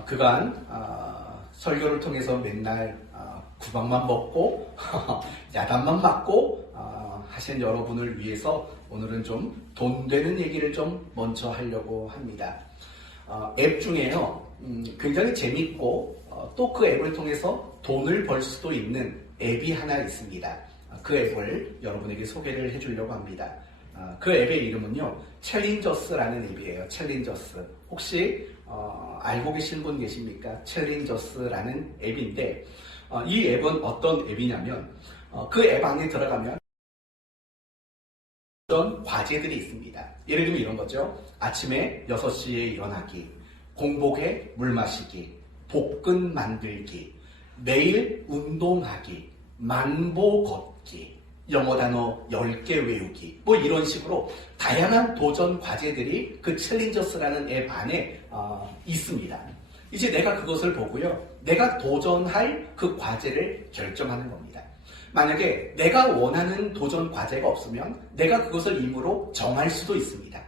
그간 설교를 통해서 맨날 구박만 먹고 야단만 맞고 하신 여러분을 위해서 오늘은 좀 돈 되는 얘기를 좀 먼저 하려고 합니다. 앱 중에요 굉장히 재밌고 또 그 앱을 통해서 돈을 벌 수도 있는 앱이 하나 있습니다. 그 앱을 여러분에게 소개를 해주려고 합니다. 그 앱의 이름은요 챌린저스라는 앱이에요. 챌린저스. 혹시 알고 계신 분 계십니까? 챌린저스라는 앱인데 이 앱은 어떤 앱이냐면 그 앱 안에 들어가면 어떤 과제들이 있습니다. 예를 들면 이런 거죠. 아침에 6시에 일어나기, 공복에 물 마시기, 복근 만들기, 매일 운동하기, 만보 걷기, 영어 단어 10개 외우기, 뭐 이런 식으로 다양한 도전 과제들이 그 챌린저스라는 앱 안에 있습니다. 이제 내가 그것을 보고요, 내가 도전할 그 과제를 결정하는 겁니다. 만약에 내가 원하는 도전 과제가 없으면 내가 그것을 임의로 정할 수도 있습니다.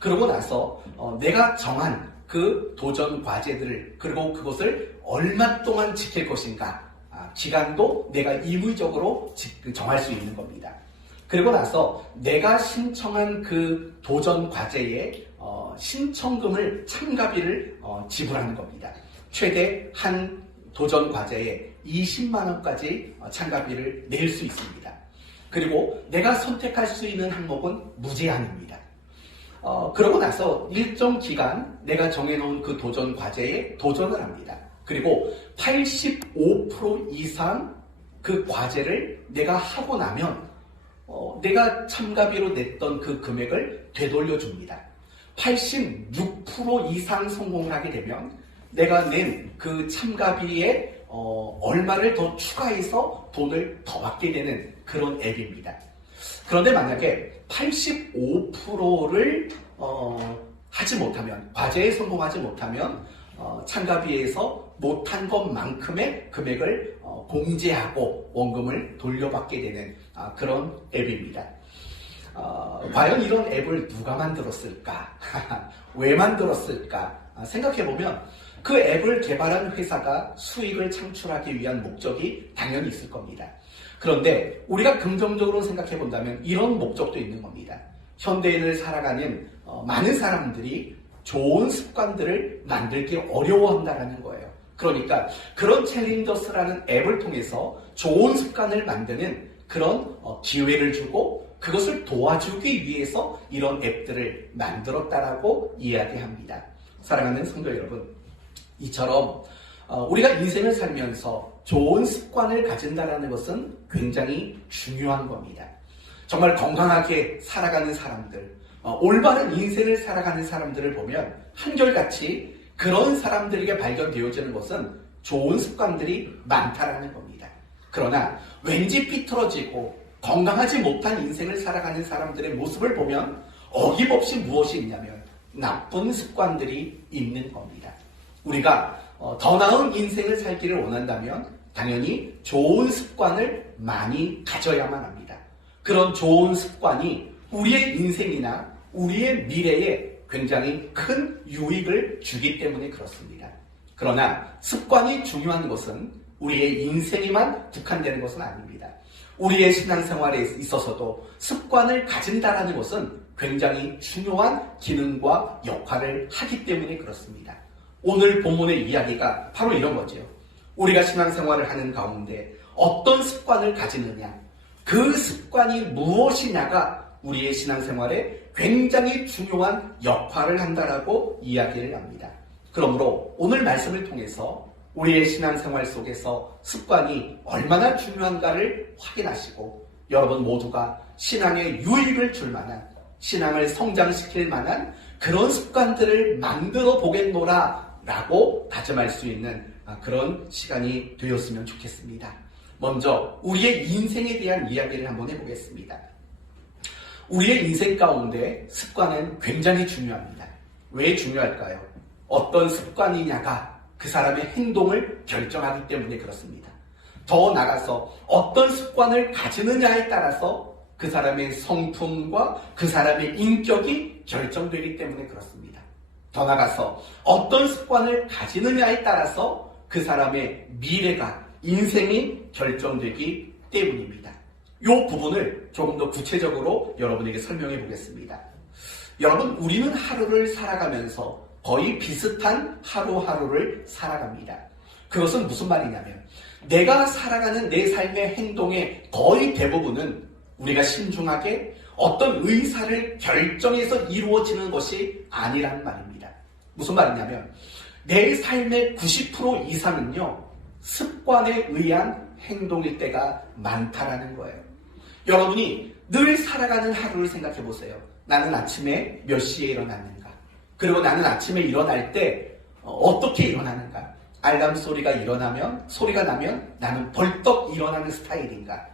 그러고 나서 내가 정한 그 도전 과제들을, 그리고 그것을 얼마 동안 지킬 것인가, 기간도 내가 임의적으로 정할 수 있는 겁니다. 그리고 나서 내가 신청한 그 도전 과제에 신청금을, 참가비를 지불하는 겁니다. 최대 한 도전 과제에 20만 원까지 참가비를 낼 수 있습니다. 그리고 내가 선택할 수 있는 항목은 무제한입니다. 그러고 나서 일정 기간 내가 정해놓은 그 도전 과제에 도전을 합니다. 그리고 85% 이상 그 과제를 내가 하고 나면 내가 참가비로 냈던 그 금액을 되돌려 줍니다. 86% 이상 성공을 하게 되면 내가 낸 그 참가비에 얼마를 더 추가해서 돈을 더 받게 되는 그런 앱입니다. 그런데 만약에 85%를 하지 못하면, 과제에 성공하지 못하면 참가비에서 못한 것만큼의 금액을 공제하고 원금을 돌려받게 되는 그런 앱입니다. 과연 이런 앱을 누가 만들었을까? 왜 만들었을까? 생각해보면 그 앱을 개발한 회사가 수익을 창출하기 위한 목적이 당연히 있을 겁니다. 그런데 우리가 긍정적으로 생각해 본다면 이런 목적도 있는 겁니다. 현대인을 살아가는 많은 사람들이 좋은 습관들을 만들기 어려워한다는 거예요. 그러니까 그런 챌린저스라는 앱을 통해서 좋은 습관을 만드는 그런 기회를 주고 그것을 도와주기 위해서 이런 앱들을 만들었다라고 이야기합니다. 사랑하는 성도 여러분, 이처럼 우리가 인생을 살면서 좋은 습관을 가진다는 것은 굉장히 중요한 겁니다. 정말 건강하게 살아가는 사람들, 올바른 인생을 살아가는 사람들을 보면 한결같이 그런 사람들에게 발견되어지는 것은 좋은 습관들이 많다라는 겁니다. 그러나 왠지 삐뚤어지고 건강하지 못한 인생을 살아가는 사람들의 모습을 보면 어김없이 무엇이 있냐면 나쁜 습관들이 있는 겁니다. 우리가 더 나은 인생을 살기를 원한다면 당연히 좋은 습관을 많이 가져야만 합니다. 그런 좋은 습관이 우리의 인생이나 우리의 미래에 굉장히 큰 유익을 주기 때문에 그렇습니다. 그러나 습관이 중요한 것은 우리의 인생에만 국한되는 것은 아닙니다. 우리의 신앙생활에 있어서도 습관을 가진다는 것은 굉장히 중요한 기능과 역할을 하기 때문에 그렇습니다. 오늘 본문의 이야기가 바로 이런 거죠. 우리가 신앙생활을 하는 가운데 어떤 습관을 가지느냐, 그 습관이 무엇이냐가 우리의 신앙생활에 굉장히 중요한 역할을 한다라고 이야기를 합니다. 그러므로 오늘 말씀을 통해서 우리의 신앙생활 속에서 습관이 얼마나 중요한가를 확인하시고 여러분 모두가 신앙에 유익을 줄 만한, 신앙을 성장시킬 만한 그런 습관들을 만들어 보겠노라 라고 다짐할 수 있는 그런 시간이 되었으면 좋겠습니다. 먼저 우리의 인생에 대한 이야기를 한번 해보겠습니다. 우리의 인생 가운데 습관은 굉장히 중요합니다. 왜 중요할까요? 어떤 습관이냐가 그 사람의 행동을 결정하기 때문에 그렇습니다. 더 나아가서 어떤 습관을 가지느냐에 따라서 그 사람의 성품과 그 사람의 인격이 결정되기 때문에 그렇습니다. 더 나아가서 어떤 습관을 가지느냐에 따라서 그 사람의 미래가, 인생이 결정되기 때문입니다. 이 부분을 조금 더 구체적으로 여러분에게 설명해 보겠습니다. 여러분, 우리는 하루를 살아가면서 거의 비슷한 하루하루를 살아갑니다. 그것은 무슨 말이냐면 내가 살아가는 내 삶의 행동의 거의 대부분은 우리가 신중하게 어떤 의사를 결정해서 이루어지는 것이 아니라는 말입니다. 무슨 말이냐면 내 삶의 90% 이상은요, 습관에 의한 행동일 때가 많다라는 거예요. 여러분이 늘 살아가는 하루를 생각해 보세요. 나는 아침에 몇 시에 일어났는가? 그리고 나는 아침에 일어날 때 어떻게 일어나는가? 알람 소리가 나면 나는 벌떡 일어나는 스타일인가?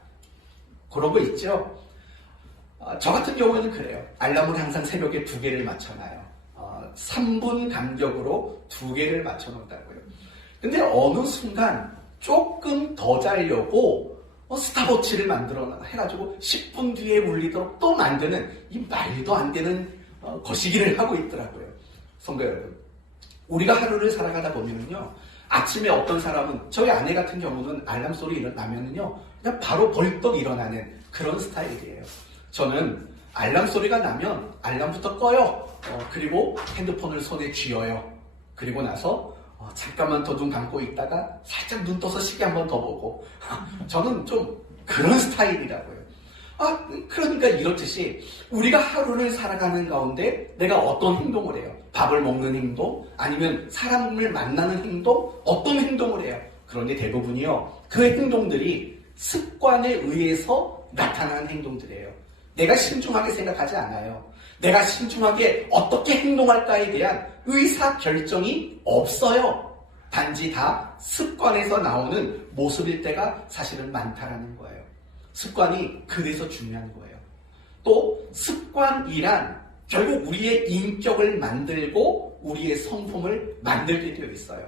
그런 거 있죠? 저 같은 경우에는 그래요. 알람을 항상 새벽에 2개를 맞춰놔요. 3분 간격으로 2개를 맞춰놓는다고요. 근데 어느 순간 조금 더 자려고 스탑워치를 해가지고 10분 뒤에 울리도록 또 만드는 이 말도 안 되는 거시기를 하고 있더라고요. 성도 여러분, 우리가 하루를 살아가다 보면은요, 아침에 어떤 사람은, 저희 아내 같은 경우는 알람 소리 나면은요, 그냥 바로 벌떡 일어나는 그런 스타일이에요. 저는 알람 소리가 나면 알람부터 꺼요. 그리고 핸드폰을 손에 쥐어요. 그리고 나서 잠깐만 더 눈 감고 있다가 살짝 눈 떠서 시계 한 번 더 보고. 저는 좀 그런 스타일이라고요. 그러니까 이렇듯이 우리가 하루를 살아가는 가운데 내가 어떤 행동을 해요? 밥을 먹는 행동? 아니면 사람을 만나는 행동? 어떤 행동을 해요? 그런데 대부분이요, 그 행동들이 습관에 의해서 나타나는 행동들이에요. 내가 신중하게 생각하지 않아요. 내가 신중하게 어떻게 행동할까에 대한 의사결정이 없어요. 단지 다 습관에서 나오는 모습일 때가 사실은 많다라는 거예요. 습관이 그래서 중요한 거예요. 또 습관이란 결국 우리의 인격을 만들고 우리의 성품을 만들게 되어 있어요.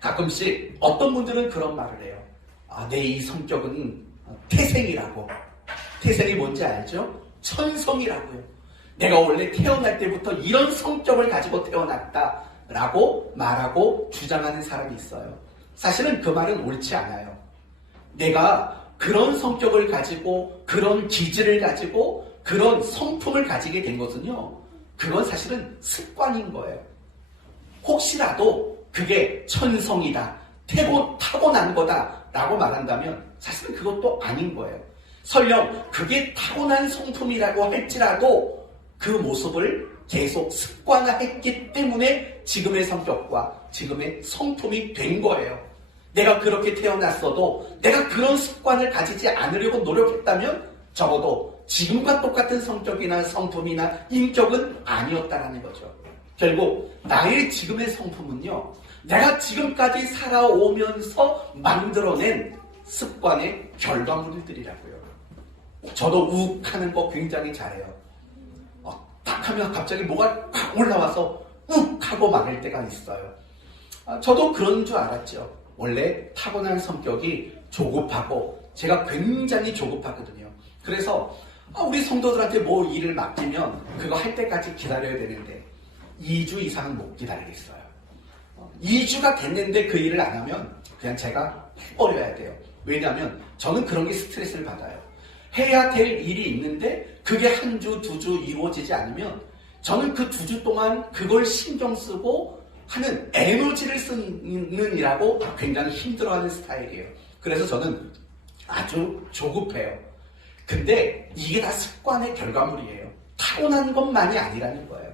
가끔씩 어떤 분들은 그런 말을 해요. 내 이 성격은 태생이라고. 태생이 뭔지 알죠? 천성이라고요. 내가 원래 태어날 때부터 이런 성격을 가지고 태어났다라고 말하고 주장하는 사람이 있어요. 사실은 그 말은 옳지 않아요. 내가 그런 성격을 가지고, 그런 기질을 가지고, 그런 성품을 가지게 된 것은요, 그건 사실은 습관인 거예요. 혹시라도 그게 천성이다, 타고난 거다 라고 말한다면 사실은 그것도 아닌 거예요. 설령 그게 타고난 성품이라고 할지라도 그 모습을 계속 습관화했기 때문에 지금의 성격과 지금의 성품이 된 거예요. 내가 그렇게 태어났어도 내가 그런 습관을 가지지 않으려고 노력했다면 적어도 지금과 똑같은 성격이나 성품이나 인격은 아니었다라는 거죠. 결국 나의 지금의 성품은요, 내가 지금까지 살아오면서 만들어낸 습관의 결과물들이라고요. 저도 욱 하는 거 굉장히 잘해요. 딱 하면 갑자기 뭐가 팍 올라와서 욱 하고 말할 때가 있어요. 저도 그런 줄 알았죠. 원래 타고난 성격이 조급하고 제가 굉장히 조급하거든요. 그래서 우리 성도들한테 뭐 일을 맡기면 그거 할 때까지 기다려야 되는데 2주 이상은 못 기다리겠어요. 2주가 됐는데 그 일을 안 하면 그냥 제가 해버려야 돼요. 왜냐하면 저는 그런 게 스트레스를 받아요. 해야 될 일이 있는데 그게 1주, 2주 이루어지지 않으면 저는 그 2주 동안 그걸 신경 쓰고 하는 에너지를 쓰는 이라고 굉장히 힘들어하는 스타일이에요. 그래서 저는 아주 조급해요. 근데 이게 다 습관의 결과물이에요. 타고난 것만이 아니라는 거예요.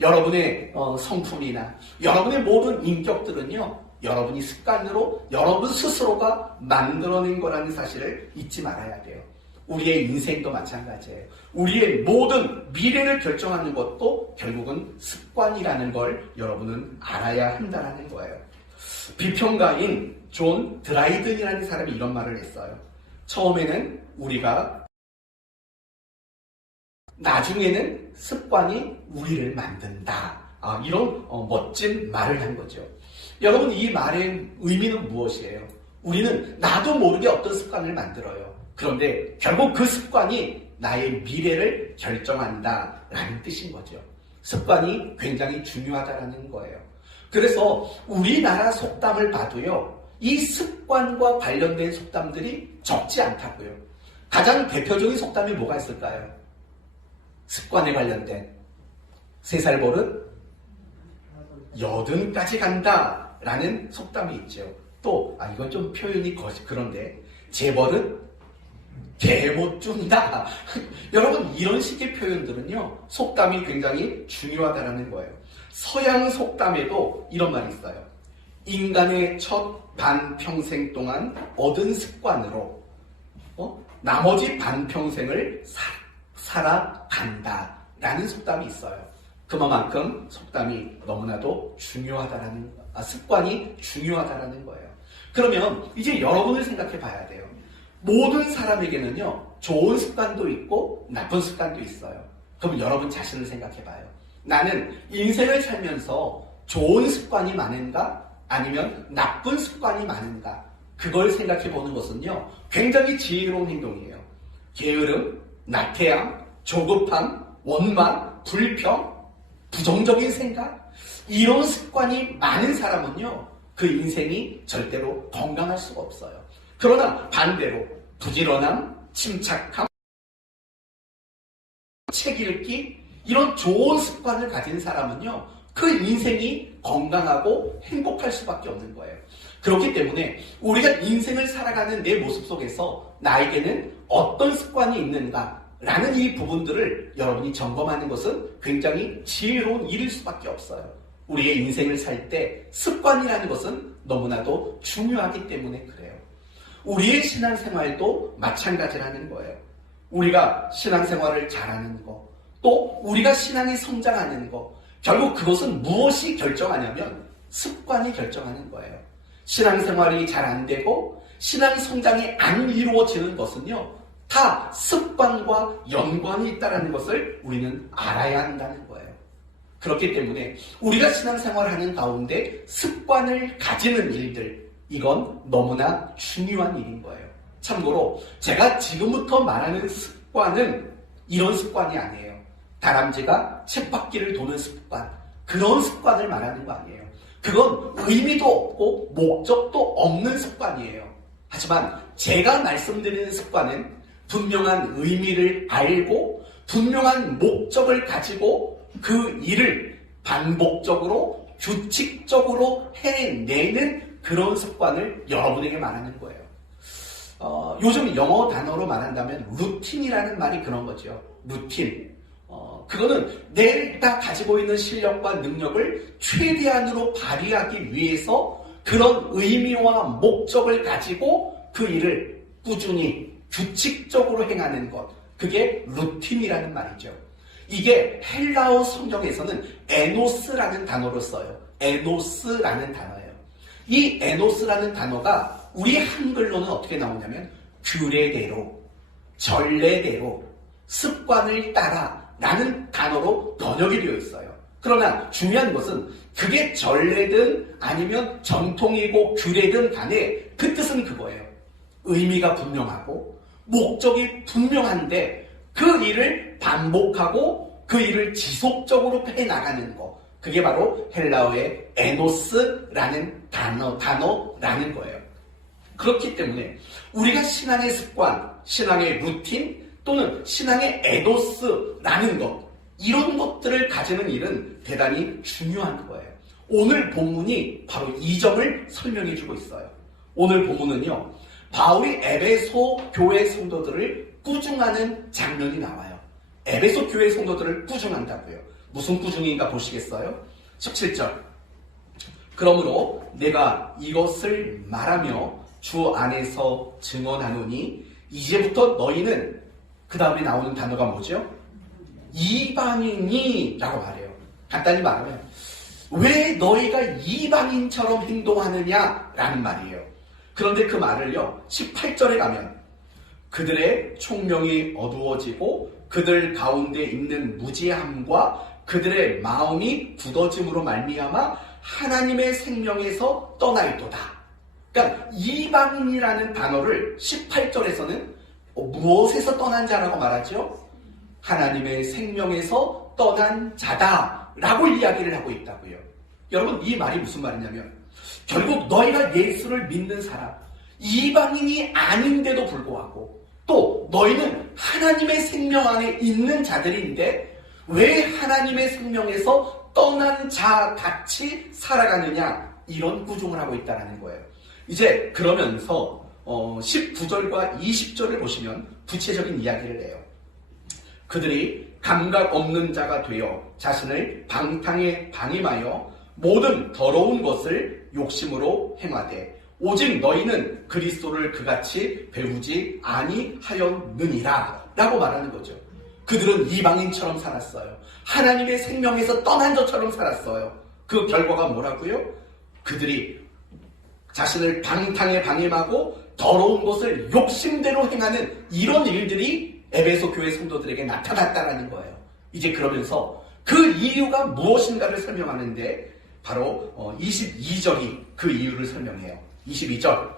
여러분의 성품이나 여러분의 모든 인격들은요, 여러분이 습관으로 여러분 스스로가 만들어낸 거라는 사실을 잊지 말아야 돼요. 우리의 인생도 마찬가지예요. 우리의 모든 미래를 결정하는 것도 결국은 습관이라는 걸 여러분은 알아야 한다는 거예요. 비평가인 존 드라이든이라는 사람이 이런 말을 했어요. 처음에는 우리가, 나중에는 습관이 우리를 만든다. 이런 멋진 말을 한 거죠. 여러분, 이 말의 의미는 무엇이에요? 우리는 나도 모르게 어떤 습관을 만들어요. 그런데 결국 그 습관이 나의 미래를 결정한다라는 뜻인 거죠. 습관이 굉장히 중요하다는 거예요. 그래서 우리나라 속담을 봐도요, 이 습관과 관련된 속담들이 적지 않다고요. 가장 대표적인 속담이 뭐가 있을까요? 습관에 관련된 3살 버릇 80까지 간다 라는 속담이 있죠. 또 이건 좀 표현이 그런데 제 버릇 개 못 준다. 여러분, 이런 식의 표현들은요, 속담이 굉장히 중요하다는 거예요. 서양 속담에도 이런 말이 있어요. 인간의 첫 반평생 동안 얻은 습관으로 나머지 반평생을 살아간다 라는 속담이 있어요. 그만큼 속담이 너무나도 중요하다라는, 습관이 중요하다라는 거예요. 그러면 이제 여러분을 생각해 봐야 돼요. 모든 사람에게는요, 좋은 습관도 있고 나쁜 습관도 있어요. 그럼 여러분 자신을 생각해 봐요. 나는 인생을 살면서 좋은 습관이 많은가? 아니면 나쁜 습관이 많은가? 그걸 생각해 보는 것은요, 굉장히 지혜로운 행동이에요. 게으름, 나태함, 조급함, 원망, 불평, 부정적인 생각, 이런 습관이 많은 사람은요, 그 인생이 절대로 건강할 수가 없어요. 그러나 반대로 부지런함, 침착함, 책 읽기, 이런 좋은 습관을 가진 사람은요, 그 인생이 건강하고 행복할 수밖에 없는 거예요. 그렇기 때문에 우리가 인생을 살아가는 내 모습 속에서 나에게는 어떤 습관이 있는가 라는 이 부분들을 여러분이 점검하는 것은 굉장히 지혜로운 일일 수밖에 없어요. 우리의 인생을 살 때 습관이라는 것은 너무나도 중요하기 때문에 그래요. 우리의 신앙생활도 마찬가지라는 거예요. 우리가 신앙생활을 잘하는 거, 또 우리가 신앙이 성장하는 거, 결국 그것은 무엇이 결정하냐면 습관이 결정하는 거예요. 신앙생활이 잘 안 되고 신앙 성장이 안 이루어지는 것은요, 다 습관과 연관이 있다는 것을 우리는 알아야 한다는 거예요. 그렇기 때문에 우리가 신앙생활을 하는 가운데 습관을 가지는 일들, 이건 너무나 중요한 일인 거예요. 참고로 제가 지금부터 말하는 습관은 이런 습관이 아니에요. 다람쥐가 쳇바퀴를 도는 습관, 그런 습관을 말하는 거 아니에요. 그건 의미도 없고 목적도 없는 습관이에요. 하지만 제가 말씀드리는 습관은 분명한 의미를 알고 분명한 목적을 가지고 그 일을 반복적으로 규칙적으로 해내는 그런 습관을 여러분에게 말하는 거예요. 요즘 영어 단어로 말한다면 루틴이라는 말이 그런 거죠. 루틴. 그거는 내가 가지고 있는 실력과 능력을 최대한으로 발휘하기 위해서 그런 의미와 목적을 가지고 그 일을 꾸준히 규칙적으로 행하는 것, 그게 루틴이라는 말이죠. 이게 헬라어 성경에서는 에노스라는 단어를 써요. 에노스라는 단어예요. 이 에노스라는 단어가 우리 한글로는 어떻게 나오냐면 규례대로, 전례대로, 습관을 따라 라는 단어로 번역이 되어 있어요. 그러나 중요한 것은 그게 전례든 아니면 전통이고 규례든 간에 그 뜻은 그거예요. 의미가 분명하고 목적이 분명한데 그 일을 반복하고 그 일을 지속적으로 해나가는 거, 그게 바로 헬라어의 에노스라는 단어라는 거예요. 그렇기 때문에 우리가 신앙의 습관, 신앙의 루틴 또는 신앙의 에노스라는 것, 이런 것들을 가지는 일은 대단히 중요한 거예요. 오늘 본문이 바로 이 점을 설명해 주고 있어요. 오늘 본문은요, 바울이 에베소 교회 성도들을 꾸중하는 장면이 나와요. 에베소 교회 성도들을 꾸중한다고요. 무슨 꾸중인가 보시겠어요? 17절. 그러므로 내가 이것을 말하며 주 안에서 증언하노니 이제부터 너희는, 그 다음에 나오는 단어가 뭐죠? 이방인이라고 말해요. 간단히 말하면 왜 너희가 이방인처럼 행동하느냐라는 말이에요. 그런데 그 말을요, 18절에 가면 그들의 총명이 어두워지고 그들 가운데 있는 무지함과 그들의 마음이 굳어짐으로 말미암아 하나님의 생명에서 떠나있도다. 그러니까 이방인이라는 단어를 18절에서는 무엇에서 떠난 자라고 말하죠? 하나님의 생명에서 떠난 자다라고 이야기를 하고 있다고요. 여러분, 이 말이 무슨 말이냐면 결국 너희가 예수를 믿는 사람, 이방인이 아닌데도 불구하고 또 너희는 하나님의 생명 안에 있는 자들인데 왜 하나님의 생명에서 떠난 자 같이 살아가느냐, 이런 구종을 하고 있다는 거예요. 이제 그러면서 19절과 20절을 보시면 구체적인 이야기를 해요. 그들이 감각 없는 자가 되어 자신을 방탕에 방임하여 모든 더러운 것을 욕심으로 행하되 오직 너희는 그리스도를 그같이 배우지 아니하였느니라 라고 말하는 거죠. 그들은 이방인처럼 살았어요. 하나님의 생명에서 떠난 자처럼 살았어요. 그 결과가 뭐라고요? 그들이 자신을 방탕에 방임하고 더러운 것을 욕심대로 행하는 이런 일들이 에베소 교회 성도들에게 나타났다는 거예요. 이제 그러면서 그 이유가 무엇인가를 설명하는데 바로 22절이 그 이유를 설명해요. 22절,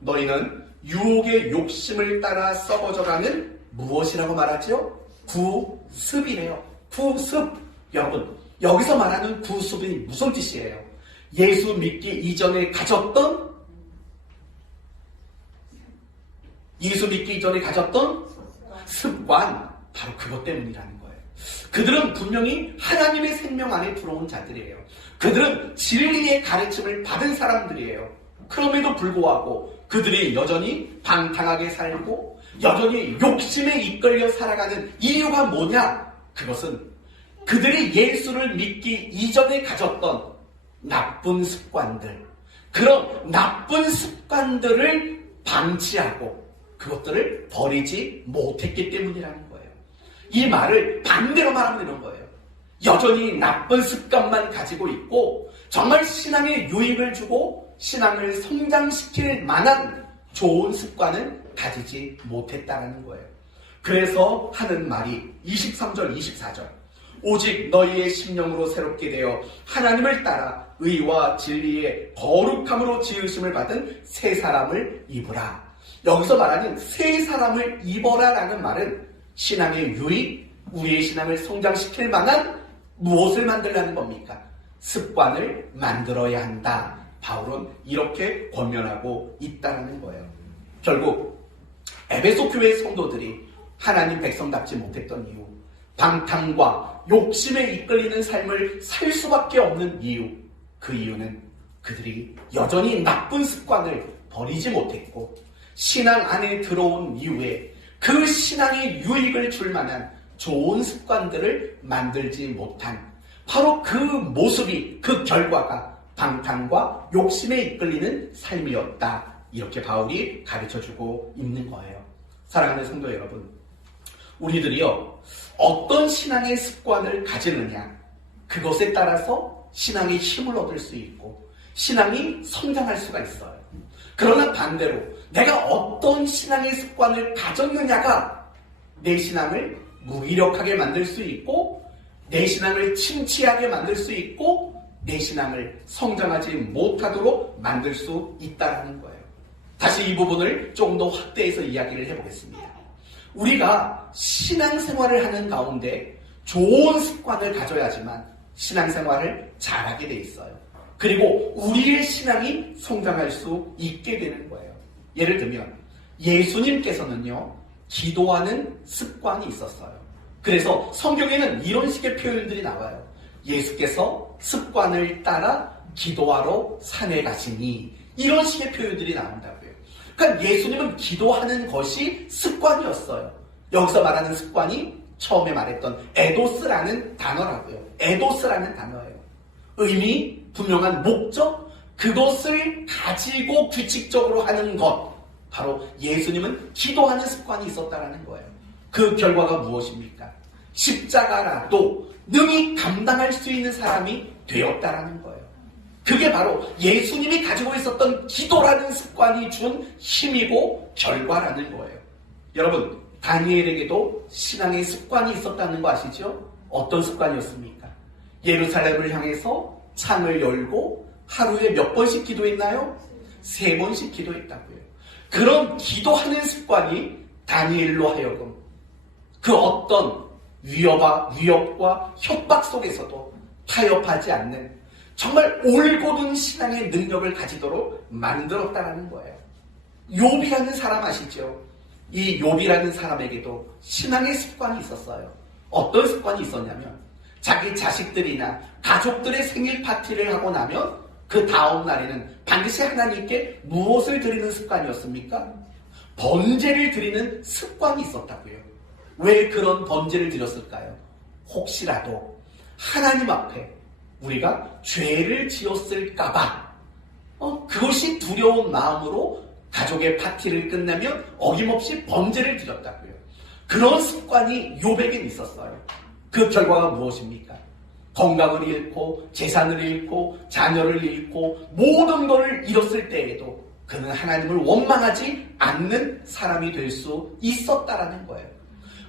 너희는 유혹의 욕심을 따라 썩어져가는 무엇이라고 말하죠? 구습이래요. 구습. 여러분, 여기서 말하는 구습이 무슨 뜻이에요? 예수 믿기 이전에 가졌던 습관, 바로 그것 때문이라는 거예요. 그들은 분명히 하나님의 생명 안에 들어온 자들이에요. 그들은 진리의 가르침을 받은 사람들이에요. 그럼에도 불구하고 그들이 여전히 방탕하게 살고 여전히 욕심에 이끌려 살아가는 이유가 뭐냐? 그것은 그들이 예수를 믿기 이전에 가졌던 나쁜 습관들, 그런 나쁜 습관들을 방치하고 그것들을 버리지 못했기 때문이라는 거예요. 이 말을 반대로 말하면 이런 거예요. 여전히 나쁜 습관만 가지고 있고 정말 신앙에 유익을 주고 신앙을 성장시킬 만한 좋은 습관은 가지지 못했다는 거예요. 그래서 하는 말이 23절, 24절, 오직 너희의 심령으로 새롭게 되어 하나님을 따라 의와 진리의 거룩함으로 지으심을 받은 새 사람을 입으라. 여기서 말하는 새 사람을 입어라라는 말은 신앙의 유익, 우리의 신앙을 성장시킬 만한 무엇을 만들라는 겁니까? 습관을 만들어야 한다. 바울은 이렇게 권면하고 있다는 거예요. 결국 에베소 교회 성도들이 하나님 백성답지 못했던 이유, 방탕과 욕심에 이끌리는 삶을 살 수밖에 없는 이유, 그 이유는 그들이 여전히 나쁜 습관을 버리지 못했고 신앙 안에 들어온 이후에 그 신앙의 유익을 줄 만한 좋은 습관들을 만들지 못한, 바로 그 모습이, 그 결과가 방탕과 욕심에 이끌리는 삶이었다. 이렇게 바울이 가르쳐주고 있는 거예요. 사랑하는 성도 여러분, 우리들이요, 어떤 신앙의 습관을 가지느냐, 그것에 따라서 신앙의 힘을 얻을 수 있고 신앙이 성장할 수가 있어요. 그러나 반대로 내가 어떤 신앙의 습관을 가졌느냐가 내 신앙을 무기력하게 만들 수 있고 내 신앙을 침체하게 만들 수 있고 내 신앙을 성장하지 못하도록 만들 수 있다는 거예요. 다시 이 부분을 조금 더 확대해서 이야기를 해보겠습니다. 우리가 신앙생활을 하는 가운데 좋은 습관을 가져야지만 신앙생활을 잘하게 돼 있어요. 그리고 우리의 신앙이 성장할 수 있게 되는 거예요. 예를 들면 예수님께서는요, 기도하는 습관이 있었어요. 그래서 성경에는 이런 식의 표현들이 나와요. 예수께서 습관을 따라 기도하러 산에 가시니, 이런 식의 표현들이 나온다고요. 그러니까 예수님은 기도하는 것이 습관이었어요. 여기서 말하는 습관이 처음에 말했던 에도스라는 단어라고요. 에도스라는 단어예요. 의미, 분명한 목적, 그것을 가지고 규칙적으로 하는 것, 바로 예수님은 기도하는 습관이 있었다는 거예요. 그 결과가 무엇입니까? 십자가라도 능히 감당할 수 있는 사람이 되었다라는 거예요. 그게 바로 예수님이 가지고 있었던 기도라는 습관이 준 힘이고 결과라는 거예요. 여러분, 다니엘에게도 신앙의 습관이 있었다는 거 아시죠? 어떤 습관이었습니까? 예루살렘을 향해서 창을 열고 하루에 몇 번씩 기도했나요? 3번씩 기도했다고요. 그런 기도하는 습관이 다니엘로 하여금 그 어떤 위협과 협박 속에서도 타협하지 않는 정말 올곧은 신앙의 능력을 가지도록 만들었다는 거예요. 욥이라는 사람 아시죠? 이 욥이라는 사람에게도 신앙의 습관이 있었어요. 어떤 습관이 있었냐면 자기 자식들이나 가족들의 생일 파티를 하고 나면 그 다음 날에는 반드시 하나님께 무엇을 드리는 습관이었습니까? 번제를 드리는 습관이 있었다고요. 왜 그런 번제를 드렸을까요? 혹시라도 하나님 앞에 우리가 죄를 지었을까봐 그것이 두려운 마음으로 가족의 파티를 끝내면 어김없이 번제를 드렸다고요. 그런 습관이 욥에겐 있었어요. 그 결과가 무엇입니까? 건강을 잃고 재산을 잃고 자녀를 잃고 모든 것을 잃었을 때에도 그는 하나님을 원망하지 않는 사람이 될 수 있었다라는 거예요.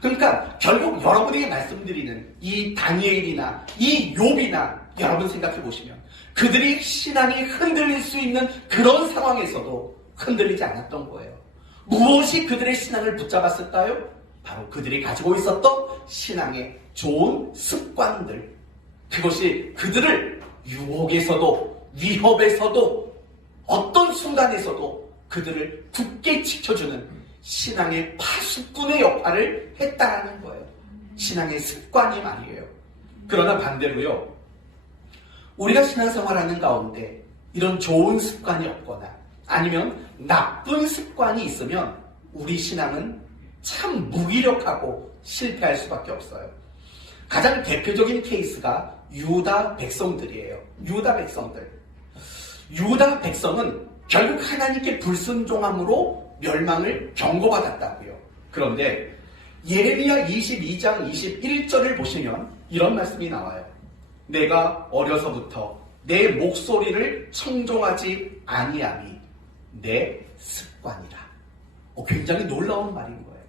그러니까 결국 여러분에게 말씀드리는 이 다니엘이나 이 욥이나 여러분 생각해 보시면 그들이 신앙이 흔들릴 수 있는 그런 상황에서도 흔들리지 않았던 거예요. 무엇이 그들의 신앙을 붙잡았을까요? 바로 그들이 가지고 있었던 신앙의 좋은 습관들. 그것이 그들을 유혹에서도 위협에서도 어떤 순간에서도 그들을 굳게 지켜주는 신앙의 파수꾼의 역할을 했다라는 거예요. 신앙의 습관이 말이에요. 그러나 반대로요. 우리가 신앙생활하는 가운데 이런 좋은 습관이 없거나 아니면 나쁜 습관이 있으면 우리 신앙은 참 무기력하고 실패할 수밖에 없어요. 가장 대표적인 케이스가 유다 백성들이에요. 유다 백성들. 유다 백성은 결국 하나님께 불순종함으로 멸망을 경고받았다고요. 그런데 예레미야 22장 21절을 보시면 이런 말씀이 나와요. 내가 어려서부터 내 목소리를 청종하지 아니함이 내 습관이라. 굉장히 놀라운 말인 거예요.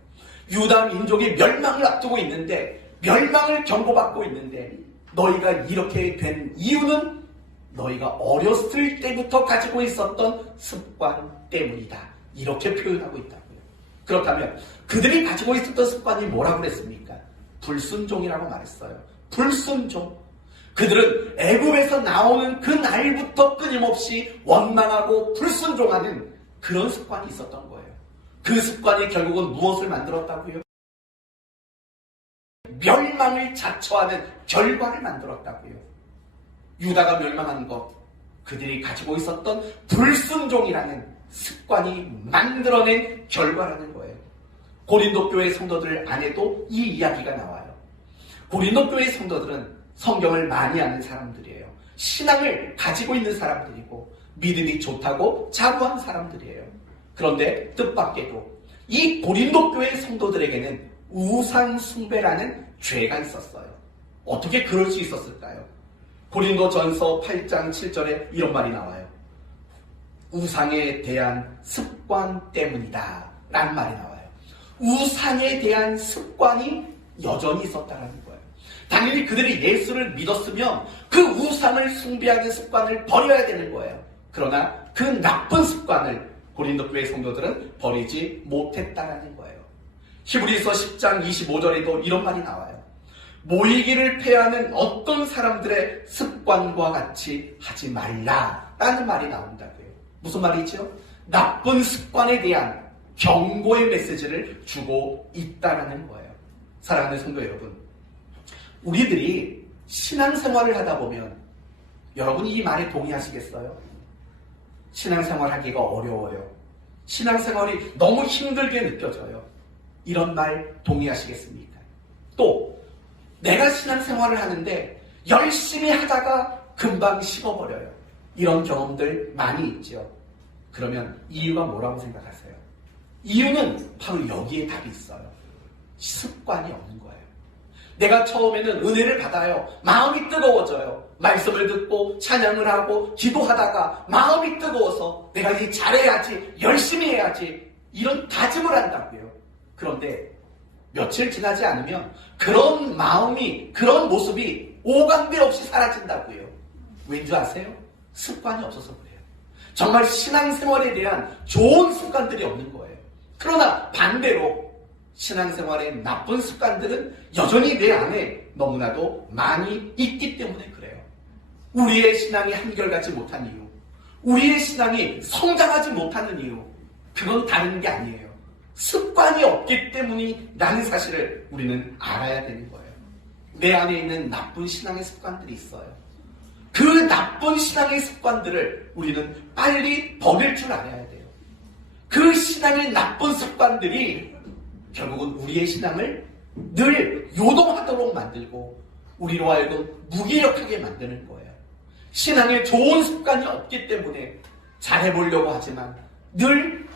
유다 민족이 멸망을 앞두고 있는데 멸망을 경고받고 있는데 너희가 이렇게 된 이유는 너희가 어렸을 때부터 가지고 있었던 습관 때문이다. 이렇게 표현하고 있다고요. 그렇다면 그들이 가지고 있었던 습관이 뭐라고 그랬습니까? 불순종이라고 말했어요. 불순종. 그들은 애굽에서 나오는 그 날부터 끊임없이 원망하고 불순종하는 그런 습관이 있었던 거예요. 그 습관이 결국은 무엇을 만들었다고요? 멸망을 자처하는 결과를 만들었다고요. 유다가 멸망한 것, 그들이 가지고 있었던 불순종이라는 습관이 만들어낸 결과라는 거예요. 고린도 교회 성도들 안에도 이 이야기가 나와요. 고린도 교회 성도들은 성경을 많이 아는 사람들이에요. 신앙을 가지고 있는 사람들이고 믿음이 좋다고 자부한 사람들이에요. 그런데 뜻밖에도 이 고린도 교회 성도들에게는 우상 숭배라는 죄가 있었어요. 어떻게 그럴 수 있었을까요? 고린도전서 8장 7절에 이런 말이 나와요. 우상에 대한 습관 때문이다 라는 말이 나와요. 우상에 대한 습관이 여전히 있었다는 거예요. 당연히 그들이 예수를 믿었으면 그 우상을 숭배하는 습관을 버려야 되는 거예요. 그러나 그 나쁜 습관을 고린도 교회 성도들은 버리지 못했다는 거예요. 히브리서 10장 25절에도 이런 말이 나와요. 모이기를 패하는 어떤 사람들의 습관과 같이 하지 말라라는 말이 나온다고요. 무슨 말이죠? 나쁜 습관에 대한 경고의 메시지를 주고 있다는 거예요. 사랑하는 성도 여러분, 우리들이 신앙생활을 하다 보면 여러분이 이 말에 동의하시겠어요? 신앙생활 하기가 어려워요. 신앙생활이 너무 힘들게 느껴져요. 이런 말 동의하시겠습니까? 또 내가 신앙생활을 하는데 열심히 하다가 금방 식어버려요. 이런 경험들 많이 있죠. 그러면 이유가 뭐라고 생각하세요? 이유는 바로 여기에 답이 있어요. 습관이 없는 거예요. 내가 처음에는 은혜를 받아요. 마음이 뜨거워져요. 말씀을 듣고 찬양을 하고 기도하다가 마음이 뜨거워서 내가 이제 잘해야지, 열심히 해야지 이런 다짐을 한다고요. 그런데 며칠 지나지 않으면 그런 마음이, 그런 모습이 오감대 없이 사라진다고요. 왠지 아세요? 습관이 없어서 그래요. 정말 신앙생활에 대한 좋은 습관들이 없는 거예요. 그러나 반대로 신앙생활의 나쁜 습관들은 여전히 내 안에 너무나도 많이 있기 때문에 그래요. 우리의 신앙이 한결같지 못한 이유, 우리의 신앙이 성장하지 못하는 이유, 그건 다른 게 아니에요. 습관이 없기 때문이라는 사실을 우리는 알아야 되는 거예요. 내 안에 있는 나쁜 신앙의 습관들이 있어요. 그 나쁜 신앙의 습관들을 우리는 빨리 버릴 줄 알아야 돼요. 그 신앙의 나쁜 습관들이 결국은 우리의 신앙을 늘 요동하도록 만들고 우리로 하여금 무기력하게 만드는 거예요. 신앙에 좋은 습관이 없기 때문에 잘해보려고 하지만 늘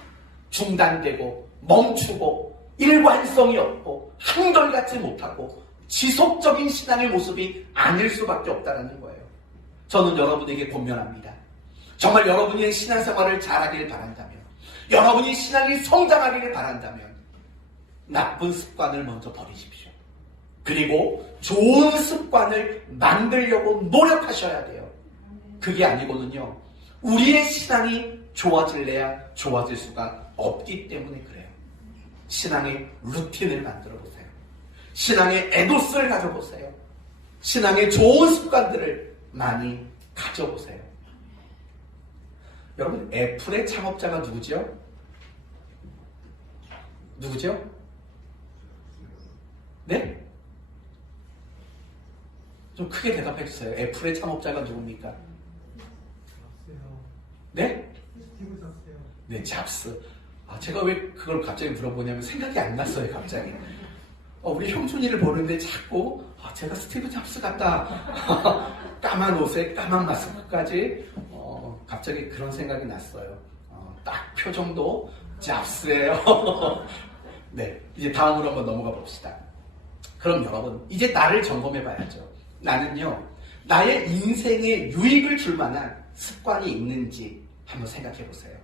중단되고 멈추고 일관성이 없고 한결같지 못하고 지속적인 신앙의 모습이 아닐 수밖에 없다는 거예요. 저는 여러분에게 권면합니다. 정말 여러분의 신앙생활을 잘하기를 바란다면, 여러분이 신앙이 성장하기를 바란다면 나쁜 습관을 먼저 버리십시오. 그리고 좋은 습관을 만들려고 노력하셔야 돼요. 그게 아니고는요, 우리의 신앙이 좋아질래야 좋아질 수가 없기 때문에 그래요. 신앙의 루틴을 만들어 보세요. 신앙의 에도스를 가져보세요. 신앙의 좋은 습관들을 많이 가져보세요. 여러분, 애플의 창업자가 누구죠? 누구죠? 네? 좀 크게 대답해 주세요. 애플의 창업자가 누굽니까? 네? 네, 잡스. 제가 왜 그걸 갑자기 물어보냐면 생각이 안 났어요, 갑자기. 우리 형준이를 보는데 자꾸 제가 스티브 잡스 같다. 까만 옷에 까만 마스크까지 갑자기 그런 생각이 났어요. 딱 표정도 잡스예요. 네, 이제 다음으로 한번 넘어가 봅시다. 그럼 여러분, 이제 나를 점검해 봐야죠. 나는요, 나의 인생에 유익을 줄 만한 습관이 있는지 한번 생각해 보세요.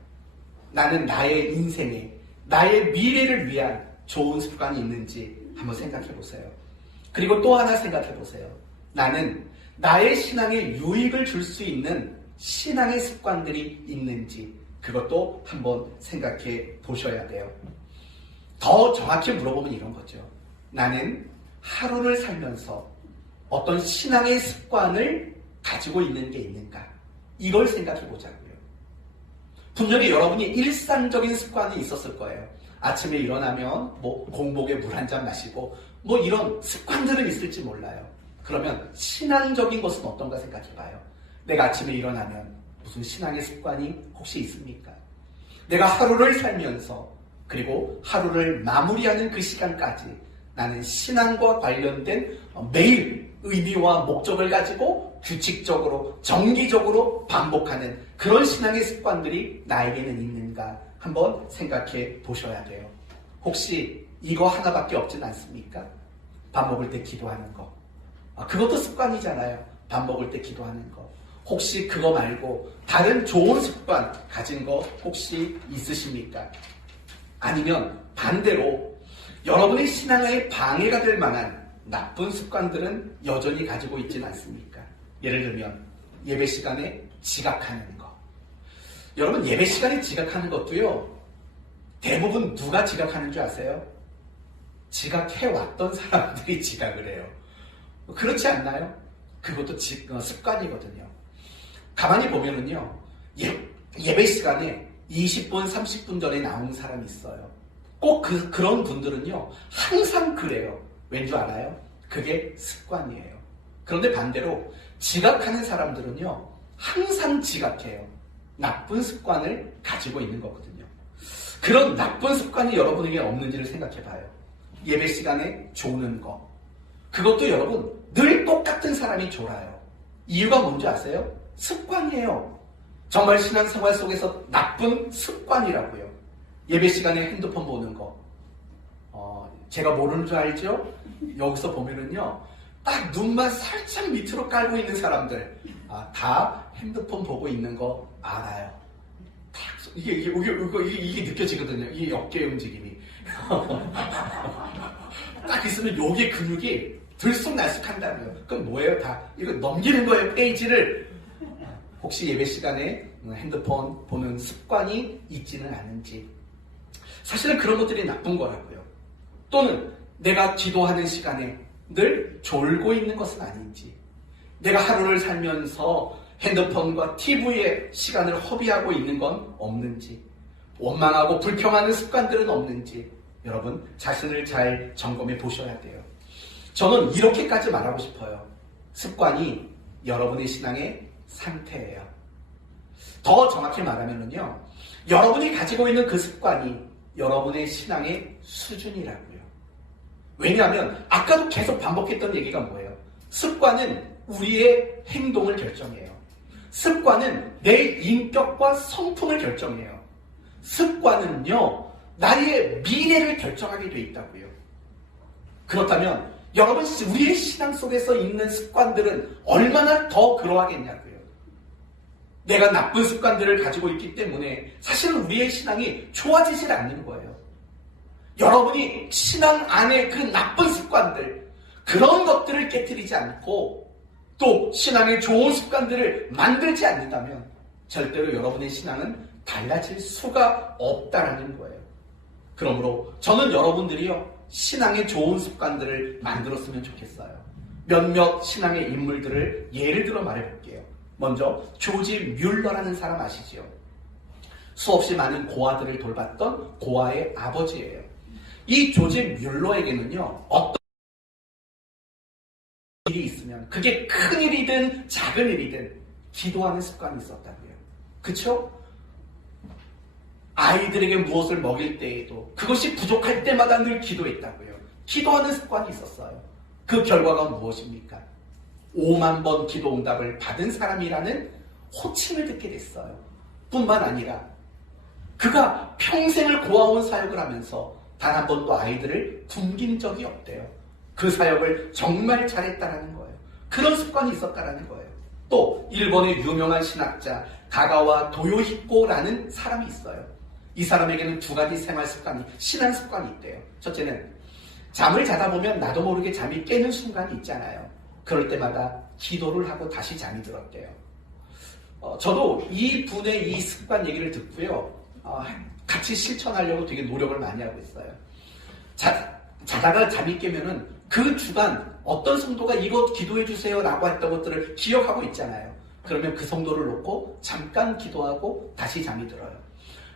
나는 나의 인생에, 나의 미래를 위한 좋은 습관이 있는지 한번 생각해 보세요. 그리고 또 하나 생각해 보세요. 나는 나의 신앙에 유익을 줄 수 있는 신앙의 습관들이 있는지 그것도 한번 생각해 보셔야 돼요. 더 정확히 물어보면 이런 거죠. 나는 하루를 살면서 어떤 신앙의 습관을 가지고 있는 게 있는가? 이걸 생각해 보자고요. 분명히 여러분이 일상적인 습관이 있었을 거예요. 아침에 일어나면 공복에 물 한 잔 마시고 이런 습관들은 있을지 몰라요. 그러면 신앙적인 것은 어떤가 생각해 봐요. 내가 아침에 일어나면 무슨 신앙의 습관이 혹시 있습니까? 내가 하루를 살면서 그리고 하루를 마무리하는 그 시간까지 나는 신앙과 관련된 매일 의미와 목적을 가지고 규칙적으로 정기적으로 반복하는 그런 신앙의 습관들이 나에게는 있는가 한번 생각해 보셔야 돼요. 혹시 이거 하나밖에 없진 않습니까? 밥 먹을 때 기도하는 거. 그것도 습관이잖아요. 밥 먹을 때 기도하는 거. 혹시 그거 말고 다른 좋은 습관 가진 거 혹시 있으십니까? 아니면 반대로 여러분의 신앙에 방해가 될 만한 나쁜 습관들은 여전히 가지고 있지는 않습니까? 예를 들면 예배 시간에 지각하는 거. 여러분, 예배 시간에 지각하는 것도요, 대부분 누가 지각하는 줄 아세요? 지각해왔던 사람들이 지각을 해요. 그렇지 않나요? 그것도 습관이거든요. 가만히 보면은요, 예배 시간에 20분, 30분 전에 나오는 사람이 있어요. 꼭 그런 분들은요, 항상 그래요. 왠 줄 알아요? 그게 습관이에요. 그런데 반대로 지각하는 사람들은요, 항상 지각해요. 나쁜 습관을 가지고 있는 거거든요. 그런 나쁜 습관이 여러분에게 없는지를 생각해 봐요. 예배 시간에 조는 거. 그것도 여러분, 늘 똑같은 사람이 졸아요. 이유가 뭔지 아세요? 습관이에요. 정말 신앙생활 속에서 나쁜 습관이라고요. 예배 시간에 핸드폰 보는 거. 제가 모르는 줄 알죠? 여기서 보면은요, 딱 눈만 살짝 밑으로 깔고 있는 사람들, 다 핸드폰 보고 있는 거 알아요. 이게 느껴지거든요. 이 어깨 움직임이. 딱 있으면 여기 근육이 들쑥날쑥한다고요. 그럼 뭐예요? 다 이거 넘기는 거예요, 페이지를. 혹시 예배 시간에 핸드폰 보는 습관이 있지는 않은지. 사실은 그런 것들이 나쁜 거라고요. 또 또는 내가 기도하는 시간에 늘 졸고 있는 것은 아닌지, 내가 하루를 살면서 핸드폰과 TV에 시간을 허비하고 있는 건 없는지, 원망하고 불평하는 습관들은 없는지 여러분 자신을 잘 점검해 보셔야 돼요. 저는 이렇게까지 말하고 싶어요. 습관이 여러분의 신앙의 상태예요. 더 정확히 말하면요, 여러분이 가지고 있는 그 습관이 여러분의 신앙의 수준이라고요. 왜냐하면 아까도 계속 반복했던 얘기가 뭐예요? 습관은 우리의 행동을 결정해요. 습관은 내 인격과 성품을 결정해요. 습관은요, 나의 미래를 결정하게 돼 있다고요. 그렇다면 여러분, 우리의 신앙 속에서 있는 습관들은 얼마나 더 그러하겠냐고요. 내가 나쁜 습관들을 가지고 있기 때문에 사실은 우리의 신앙이 좋아지질 않는 거예요. 여러분이 신앙 안에 그 나쁜 습관들, 그런 것들을 깨트리지 않고 또 신앙의 좋은 습관들을 만들지 않는다면 절대로 여러분의 신앙은 달라질 수가 없다라는 거예요. 그러므로 저는 여러분들이요, 신앙의 좋은 습관들을 만들었으면 좋겠어요. 몇몇 신앙의 인물들을 예를 들어 말해볼게요. 먼저 조지 뮬러라는 사람 아시죠? 수없이 많은 고아들을 돌봤던 고아의 아버지예요. 이 조지 뮬러에게는요, 어떤 일이 있으면 그게 큰 일이든 작은 일이든 기도하는 습관이 있었다고요. 그쵸? 아이들에게 무엇을 먹일 때에도 그것이 부족할 때마다 늘 기도했다고요. 기도하는 습관이 있었어요. 그 결과가 무엇입니까? 5만 번 기도 응답을 받은 사람이라는 호칭을 듣게 됐어요. 뿐만 아니라 그가 평생을 고아원 사역을 하면서 단 한 번도 아이들을 굶긴 적이 없대요. 그 사역을 정말 잘했다라는 거예요. 그런 습관이 있었다라는 거예요. 또 일본의 유명한 신학자 가가와 도요히코라는 사람이 있어요. 이 사람에게는 두 가지 생활 습관이, 신앙 습관이 있대요. 첫째는 잠을 자다 보면 나도 모르게 잠이 깨는 순간이 있잖아요. 그럴 때마다 기도를 하고 다시 잠이 들었대요. 저도 이 분의 이 습관 얘기를 듣고요, 같이 실천하려고 되게 노력을 많이 하고 있어요. 자다가 잠이 깨면은 그 주간 어떤 성도가 이거 기도해 주세요 라고 했던 것들을 기억하고 있잖아요. 그러면 그 성도를 놓고 잠깐 기도하고 다시 잠이 들어요.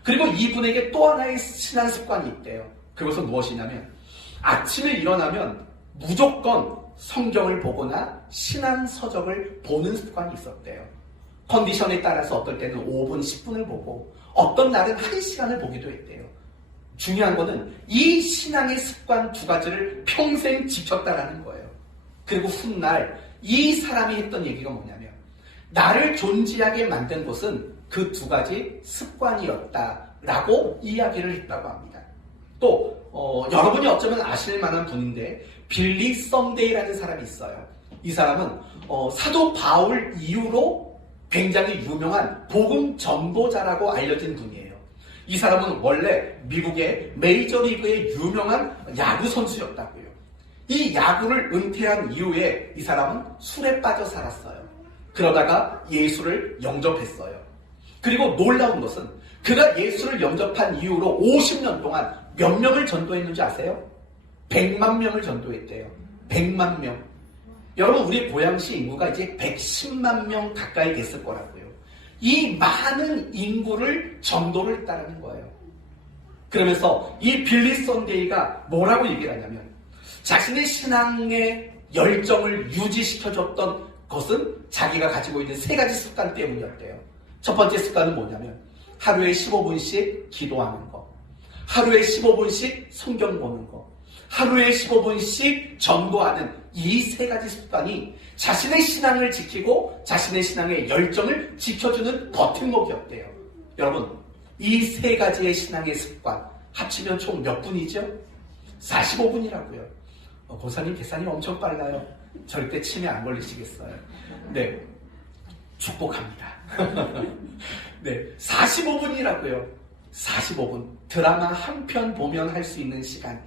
그리고 이분에게 또 하나의 신앙 습관이 있대요. 그것은 무엇이냐면 아침에 일어나면 무조건 성경을 보거나 신앙 서적을 보는 습관이 있었대요. 컨디션에 따라서 어떨 때는 5분, 10분을 보고 어떤 날은 1시간을 보기도 했대요. 중요한 거는 이 신앙의 습관 두 가지를 평생 지켰다라는 거예요. 그리고 훗날 이 사람이 했던 얘기가 뭐냐면 나를 존재하게 만든 것은 그 두 가지 습관이었다라고 이야기를 했다고 합니다. 또 여러분이 어쩌면 아실 만한 분인데 빌리 썸데이라는 사람이 있어요. 이 사람은 사도 바울 이후로 굉장히 유명한 복음 전도자라고 알려진 분이에요. 이 사람은 원래 미국의 메이저리그의 유명한 야구 선수였다고요. 이 야구를 은퇴한 이후에 이 사람은 술에 빠져 살았어요. 그러다가 예수를 영접했어요. 그리고 놀라운 것은 그가 예수를 영접한 이후로 50년 동안 몇 명을 전도했는지 아세요? 100만 명을 전도했대요. 100만 명. 여러분, 우리 고양시 인구가 이제 110만 명 가까이 됐을 거라고요. 이 많은 인구를 전도를 했다는 거예요. 그러면서 이 빌리 썬데이가 뭐라고 얘기를 하냐면 자신의 신앙의 열정을 유지시켜줬던 것은 자기가 가지고 있는 세 가지 습관 때문이었대요. 첫 번째 습관은 뭐냐면 하루에 15분씩 기도하는 거, 하루에 15분씩 성경 보는 거, 하루에 15분씩 전도하는 이 세 가지 습관이 자신의 신앙을 지키고 자신의 신앙의 열정을 지켜주는 버팀목이었대요. 여러분, 이 세 가지의 신앙의 습관 합치면 총 몇 분이죠? 45분이라고요. 권사님 계산이 엄청 빨라요. 절대 치매 안 걸리시겠어요. 네, 축복합니다. 네, 45분이라고요. 45분. 드라마 한 편 보면 할 수 있는 시간.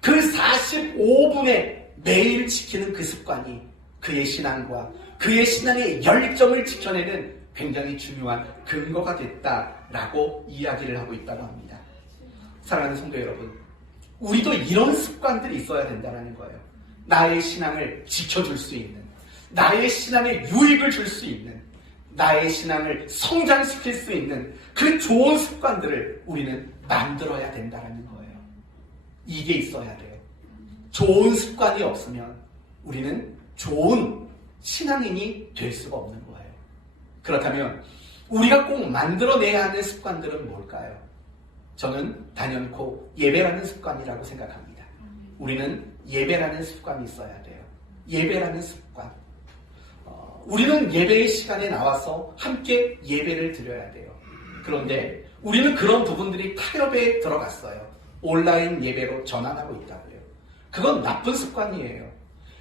그 45분에 매일 지키는 그 습관이 그의 신앙과 그의 신앙의 열정을 지켜내는 굉장히 중요한 근거가 됐다라고 이야기를 하고 있다고 합니다. 사랑하는 성도 여러분, 우리도 이런 습관들이 있어야 된다는 거예요. 나의 신앙을 지켜줄 수 있는, 나의 신앙에 유익을 줄 수 있는, 나의 신앙을 성장시킬 수 있는 그 좋은 습관들을 우리는 만들어야 된다는 거예요. 이게 있어야 돼요. 좋은 습관이 없으면 우리는 좋은 신앙인이 될 수가 없는 거예요. 그렇다면 우리가 꼭 만들어내야 하는 습관들은 뭘까요? 저는 단연코 예배라는 습관이라고 생각합니다. 우리는 예배라는 습관이 있어야 돼요. 예배라는 습관. 우리는 예배의 시간에 나와서 함께 예배를 드려야 돼요. 그런데 우리는 그런 부분들이 타협에 들어갔어요. 온라인 예배로 전환하고 있다고요. 그건 나쁜 습관이에요.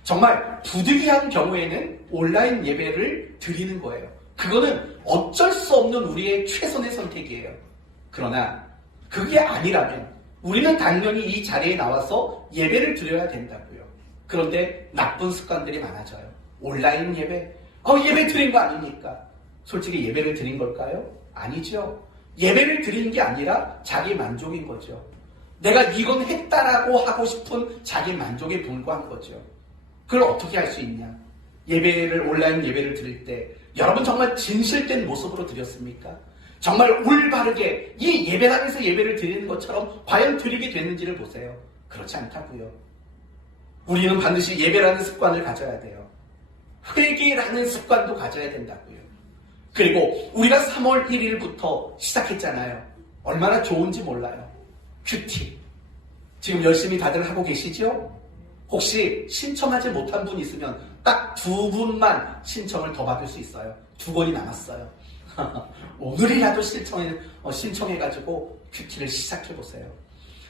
정말 부득이한 경우에는 온라인 예배를 드리는 거예요. 그거는 어쩔 수 없는 우리의 최선의 선택이에요. 그러나 그게 아니라면 우리는 당연히 이 자리에 나와서 예배를 드려야 된다고요. 그런데 나쁜 습관들이 많아져요. 온라인 예배, 예배 드린 거 아닙니까? 솔직히 예배를 드린 걸까요? 아니죠. 예배를 드리는 게 아니라 자기 만족인 거죠. 내가 이건 했다라고 하고 싶은 자기 만족에 불과한 거죠. 그걸 어떻게 할 수 있냐? 온라인 예배를 드릴 때 여러분 정말 진실된 모습으로 드렸습니까? 정말 올바르게 이 예배당에서 예배를 드리는 것처럼 과연 드리게 됐는지를 보세요. 그렇지 않다고요. 우리는 반드시 예배라는 습관을 가져야 돼요. 회개라는 습관도 가져야 된다고요. 그리고 우리가 3월 1일부터 시작했잖아요. 얼마나 좋은지 몰라요. 큐티. 지금 열심히 다들 하고 계시죠? 혹시 신청하지 못한 분 있으면 딱 2분만 신청을 더 받을 수 있어요. 2번이 남았어요. 오늘이라도 신청해가지고 큐티를 시작해보세요.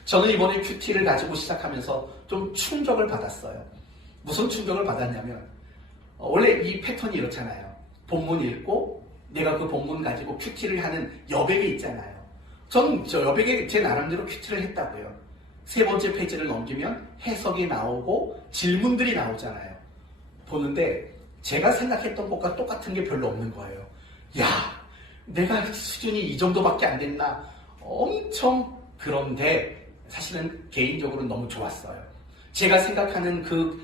저는 이번에 큐티를 가지고 시작하면서 좀 충격을 받았어요. 무슨 충격을 받았냐면 원래 이 패턴이 이렇잖아요. 본문 읽고 내가 그 본문 가지고 큐티를 하는 여백이 있잖아요. 전 저 여백에 제 나름대로 큐티를 했다고요. 3번째 페이지를 넘기면 해석이 나오고 질문들이 나오잖아요. 보는데 제가 생각했던 것과 똑같은 게 별로 없는 거예요. 야, 내가 수준이 이 정도밖에 안 됐나? 엄청. 그런데 사실은 개인적으로는 너무 좋았어요. 제가 생각하는 그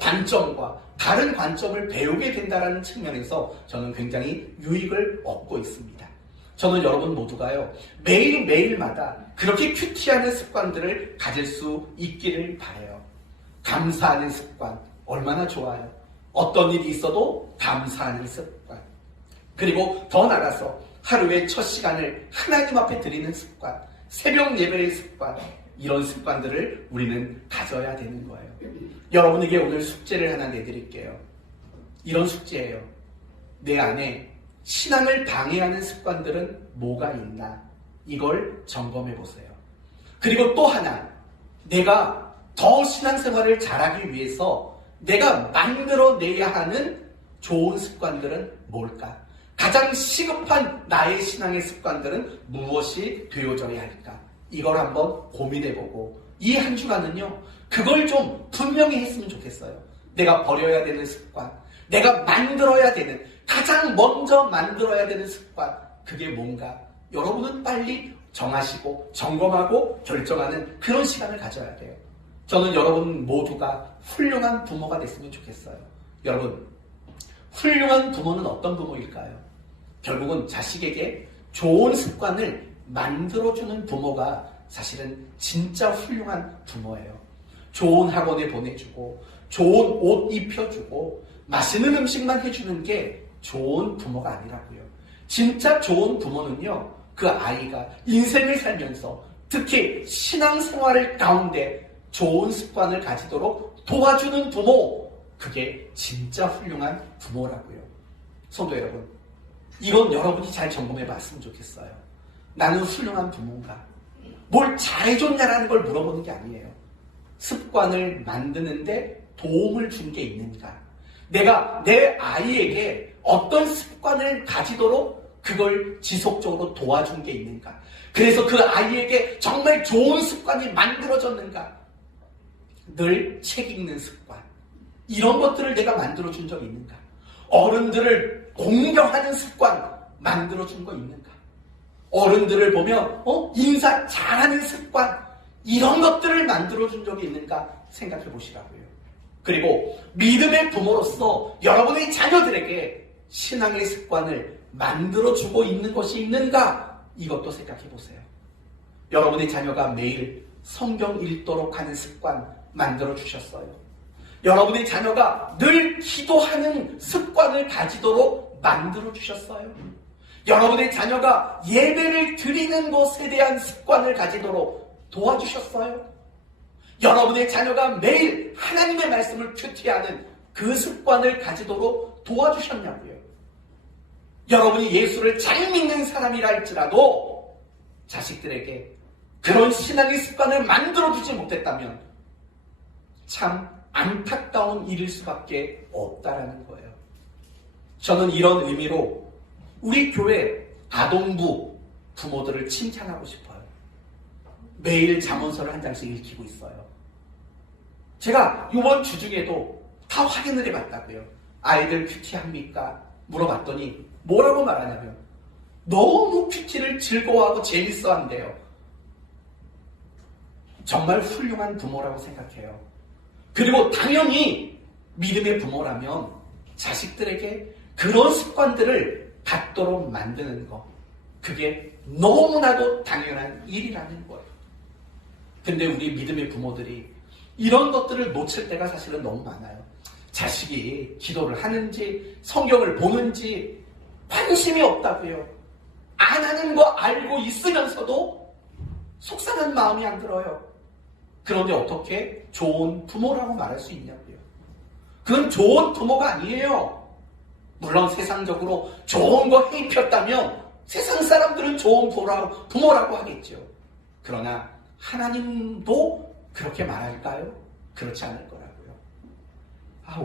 관점과 다른 관점을 배우게 된다는 측면에서 저는 굉장히 유익을 얻고 있습니다. 저는 여러분 모두가요, 매일매일마다 그렇게 큐티하는 습관들을 가질 수 있기를 바라요. 감사하는 습관, 얼마나 좋아요. 어떤 일이 있어도 감사하는 습관. 그리고 더 나아가서 하루의 첫 시간을 하나님 앞에 드리는 습관, 새벽 예배의 습관, 이런 습관들을 우리는 가져야 되는 거예요. 여러분에게 오늘 숙제를 하나 내드릴게요. 이런 숙제예요. 내 안에 신앙을 방해하는 습관들은 뭐가 있나? 이걸 점검해 보세요. 그리고 또 하나, 내가 더 신앙생활을 잘하기 위해서 내가 만들어내야 하는 좋은 습관들은 뭘까? 가장 시급한 나의 신앙의 습관들은 무엇이 되어져야 할까? 이걸 한번 고민해보고 이 한 주간은요, 그걸 좀 분명히 했으면 좋겠어요. 내가 버려야 되는 습관, 내가 만들어야 되는, 가장 먼저 만들어야 되는 습관, 그게 뭔가? 여러분은 빨리 정하시고 점검하고 결정하는 그런 시간을 가져야 돼요. 저는 여러분 모두가 훌륭한 부모가 됐으면 좋겠어요. 여러분, 훌륭한 부모는 어떤 부모일까요? 결국은 자식에게 좋은 습관을 만들어주는 부모가 사실은 진짜 훌륭한 부모예요. 좋은 학원에 보내주고 좋은 옷 입혀주고 맛있는 음식만 해주는 게 좋은 부모가 아니라고요. 진짜 좋은 부모는요, 그 아이가 인생을 살면서 특히 신앙생활을 가운데 좋은 습관을 가지도록 도와주는 부모, 그게 진짜 훌륭한 부모라고요. 성도 여러분, 이건 여러분이 잘 점검해 봤으면 좋겠어요. 나는 훌륭한 부모인가? 뭘 잘해줬냐라는 걸 물어보는 게 아니에요. 습관을 만드는데 도움을 준 게 있는가? 내가 내 아이에게 어떤 습관을 가지도록 그걸 지속적으로 도와준 게 있는가? 그래서 그 아이에게 정말 좋은 습관이 만들어졌는가? 늘 책 읽는 습관, 이런 것들을 내가 만들어준 적이 있는가? 어른들을 공경하는 습관 만들어준 거 있는가? 어른들을 보면 인사 잘하는 습관, 이런 것들을 만들어준 적이 있는가 생각해 보시라고요. 그리고 믿음의 부모로서 여러분의 자녀들에게 신앙의 습관을 만들어주고 있는 것이 있는가, 이것도 생각해 보세요. 여러분의 자녀가 매일 성경 읽도록 하는 습관 만들어주셨어요. 여러분의 자녀가 늘 기도하는 습관을 가지도록 만들어주셨어요. 여러분의 자녀가 예배를 드리는 것에 대한 습관을 가지도록 도와주셨어요. 여러분의 자녀가 매일 하나님의 말씀을 큐티하는 그 습관을 가지도록 도와주셨냐고요. 여러분이 예수를 잘 믿는 사람이라 할지라도 자식들에게 그런 신앙의 습관을 만들어주지 못했다면 참 안타까운 일일 수밖에 없다라는 거예요. 저는 이런 의미로 우리 교회 아동부 부모들을 칭찬하고 싶어요. 매일 잠언서를 한 장씩 읽히고 있어요. 제가 이번 주 중에도 다 확인을 해봤다고요. 아이들 큐티합니까? 물어봤더니 뭐라고 말하냐면 너무 큐티를 즐거워하고 재밌어 한대요. 정말 훌륭한 부모라고 생각해요. 그리고 당연히 믿음의 부모라면 자식들에게 그런 습관들을 갖도록 만드는 거, 그게 너무나도 당연한 일이라는 거예요. 근데 우리 믿음의 부모들이 이런 것들을 놓칠 때가 사실은 너무 많아요. 자식이 기도를 하는지 성경을 보는지 관심이 없다고요. 안 하는 거 알고 있으면서도 속상한 마음이 안 들어요. 그런데 어떻게 좋은 부모라고 말할 수 있냐고요. 그건 좋은 부모가 아니에요. 물론 세상적으로 좋은 거 해입혔다면 세상 사람들은 좋은 부모라고 하겠죠. 그러나 하나님도 그렇게 말할까요? 그렇지 않을 거라고요.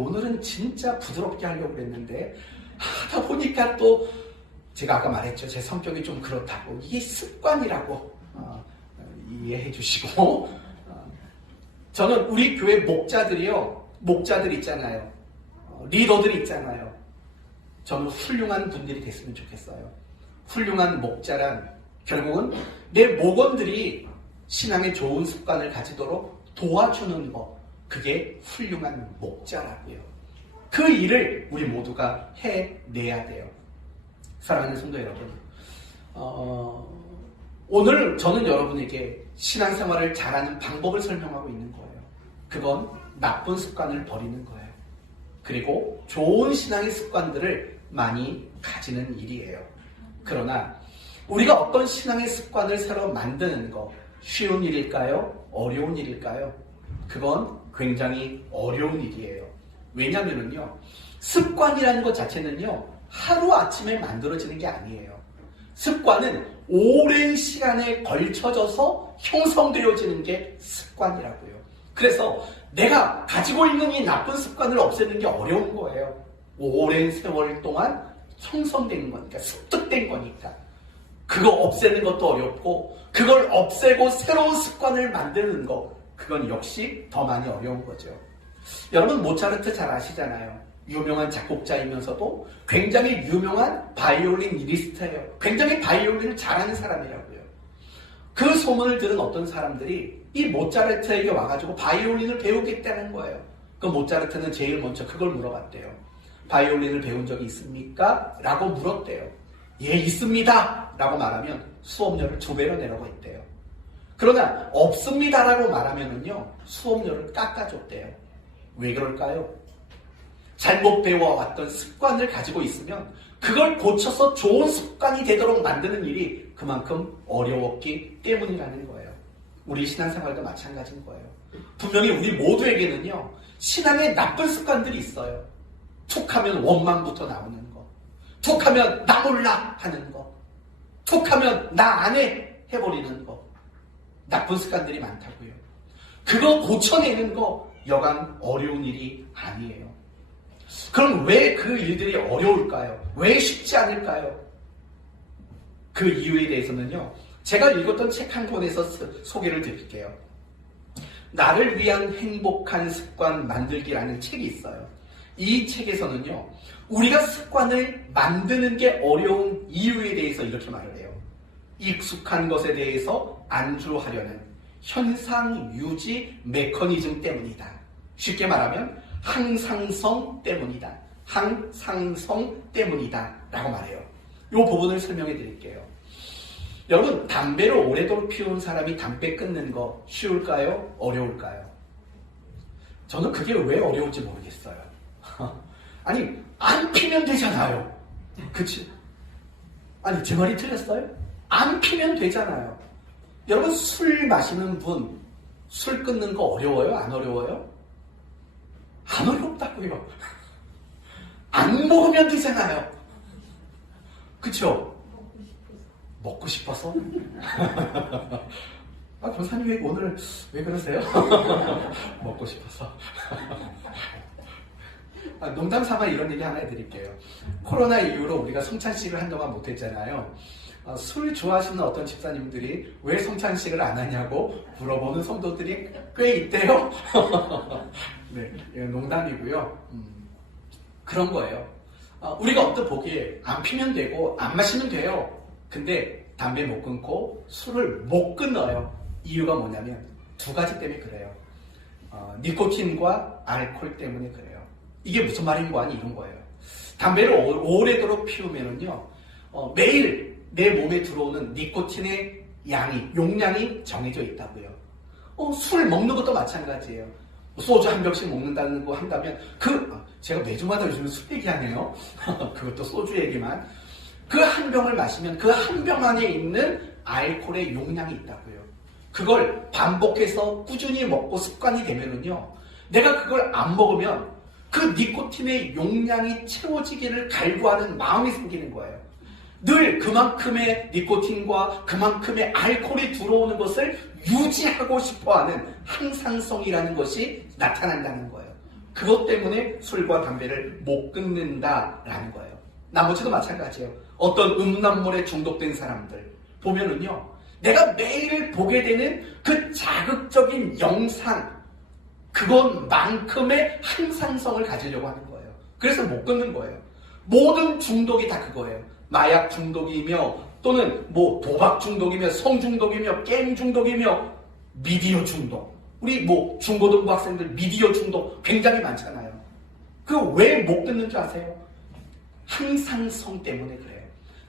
오늘은 진짜 부드럽게 하려고 했는데 하다 보니까 또 제가 아까 말했죠. 제 성격이 좀 그렇다고. 이게 습관이라고 이해해 주시고 저는 우리 교회 목자들 있잖아요. 리더들 있잖아요. 저는 훌륭한 분들이 됐으면 좋겠어요. 훌륭한 목자란 결국은 내 목원들이 신앙의 좋은 습관을 가지도록 도와주는 것, 그게 훌륭한 목자라고요. 그 일을 우리 모두가 해내야 돼요. 사랑하는 성도 여러분, 오늘 저는 여러분에게 신앙생활을 잘하는 방법을 설명하고 있는 거예요. 그건 나쁜 습관을 버리는 거예요. 그리고 좋은 신앙의 습관들을 많이 가지는 일이에요. 그러나 우리가 어떤 신앙의 습관을 새로 만드는 거 쉬운 일일까요? 어려운 일일까요? 그건 굉장히 어려운 일이에요. 왜냐면은요, 습관이라는 것 자체는요, 하루아침에 만들어지는 게 아니에요. 습관은 오랜 시간에 걸쳐져서 형성되어지는 게 습관이라고요. 그래서 내가 가지고 있는 이 나쁜 습관을 없애는 게 어려운 거예요. 오랜 세월 동안 형성된 거니까, 습득된 거니까. 그거 없애는 것도 어렵고, 그걸 없애고 새로운 습관을 만드는 거, 그건 역시 더 많이 어려운 거죠. 여러분 모차르트 잘 아시잖아요. 유명한 작곡자이면서도 굉장히 유명한 바이올리니스트예요. 굉장히 바이올린을 잘하는 사람이라고요. 그 소문을 들은 어떤 사람들이 이 모차르트에게 와가지고 바이올린을 배우겠다는 거예요. 그 모차르트는 제일 먼저 그걸 물어봤대요. 바이올린을 배운 적이 있습니까? 라고 물었대요. 예, 있습니다! 라고 말하면 수업료를 2배로 내라고 했대요. 그러나 없습니다 라고 말하면은요, 수업료를 깎아줬대요. 왜 그럴까요? 잘못 배워왔던 습관을 가지고 있으면 그걸 고쳐서 좋은 습관이 되도록 만드는 일이 그만큼 어려웠기 때문이라는 거예요. 우리 신앙생활도 마찬가지인 거예요. 분명히 우리 모두에게는요, 신앙에 나쁜 습관들이 있어요. 툭하면 원망부터 나오는 거, 툭하면 나 몰라 하는 거, 툭하면 나 안 해 해버리는 거, 나쁜 습관들이 많다고요. 그거 고쳐내는 거 여간 어려운 일이 아니에요. 그럼 왜 그 일들이 어려울까요? 왜 쉽지 않을까요? 그 이유에 대해서는요, 제가 읽었던 책 한 권에서 소개를 드릴게요. 나를 위한 행복한 습관 만들기라는 책이 있어요. 이 책에서는요, 우리가 습관을 만드는 게 어려운 이유에 대해서 이렇게 말을 해요. 익숙한 것에 대해서 안주하려는, 현상 유지 메커니즘 때문이다. 쉽게 말하면 항상성 때문이다. 항상성 때문이다. 라고 말해요. 이 부분을 설명해 드릴게요. 여러분, 담배를 오래도록 피운 사람이 담배 끊는 거 쉬울까요? 어려울까요? 저는 그게 왜 어려운지 모르겠어요. 아니, 안 피면 되잖아요. 그치? 아니, 제 말이 틀렸어요? 안 피면 되잖아요. 여러분, 술 마시는 분, 술 끊는 거 어려워요? 안 어려워요? 안 어렵다고요. 안 먹으면 되잖아요. 그쵸? 먹고 싶어서? 아, 변사님 오늘 왜 그러세요? 먹고 싶어서. 농담 삼아 이런 얘기 하나 해드릴게요. 코로나 이후로 우리가 성찬식을 한동안 못했잖아요. 술 좋아하시는 어떤 집사님들이 왜 성찬식을 안 하냐고 물어보는 성도들이 꽤 있대요. 네, 농담이고요. 그런 거예요. 우리가 언뜻 보기에 안 피면 되고 안 마시면 돼요. 근데 담배 못 끊고 술을 못 끊어요. 이유가 뭐냐면 두 가지 때문에 그래요. 니코틴과 알코올 때문에 그래요. 이게 무슨 말인고 하니 이런 거예요. 담배를 오래도록 피우면은요, 매일 내 몸에 들어오는 니코틴의 용량이 정해져 있다고요. 술 먹는 것도 마찬가지예요. 소주 한 병씩 먹는다는 거 한다면, 제가 매주마다 요즘 술 얘기하네요. 그것도 소주 얘기만. 그 한 병을 마시면 그 한 병 안에 있는 알코올의 용량이 있다고요. 그걸 반복해서 꾸준히 먹고 습관이 되면은요, 내가 그걸 안 먹으면 그 니코틴의 용량이 채워지기를 갈구하는 마음이 생기는 거예요. 늘 그만큼의 니코틴과 그만큼의 알코올이 들어오는 것을 유지하고 싶어하는 항상성이라는 것이 나타난다는 거예요. 그것 때문에 술과 담배를 못 끊는다라는 거예요. 나머지도 마찬가지예요. 어떤 음란물에 중독된 사람들 보면은요, 내가 매일 보게 되는 그 자극적인 영상, 그것만큼의 항상성을 가지려고 하는 거예요. 그래서 못 끊는 거예요. 모든 중독이 다 그거예요. 마약 중독이며 또는 도박 중독이며 성 중독이며 게임 중독이며 미디어 중독. 우리 중고등부 학생들 미디어 중독 굉장히 많잖아요. 그 왜 못 끊는 줄 아세요? 항상성 때문에 그래요.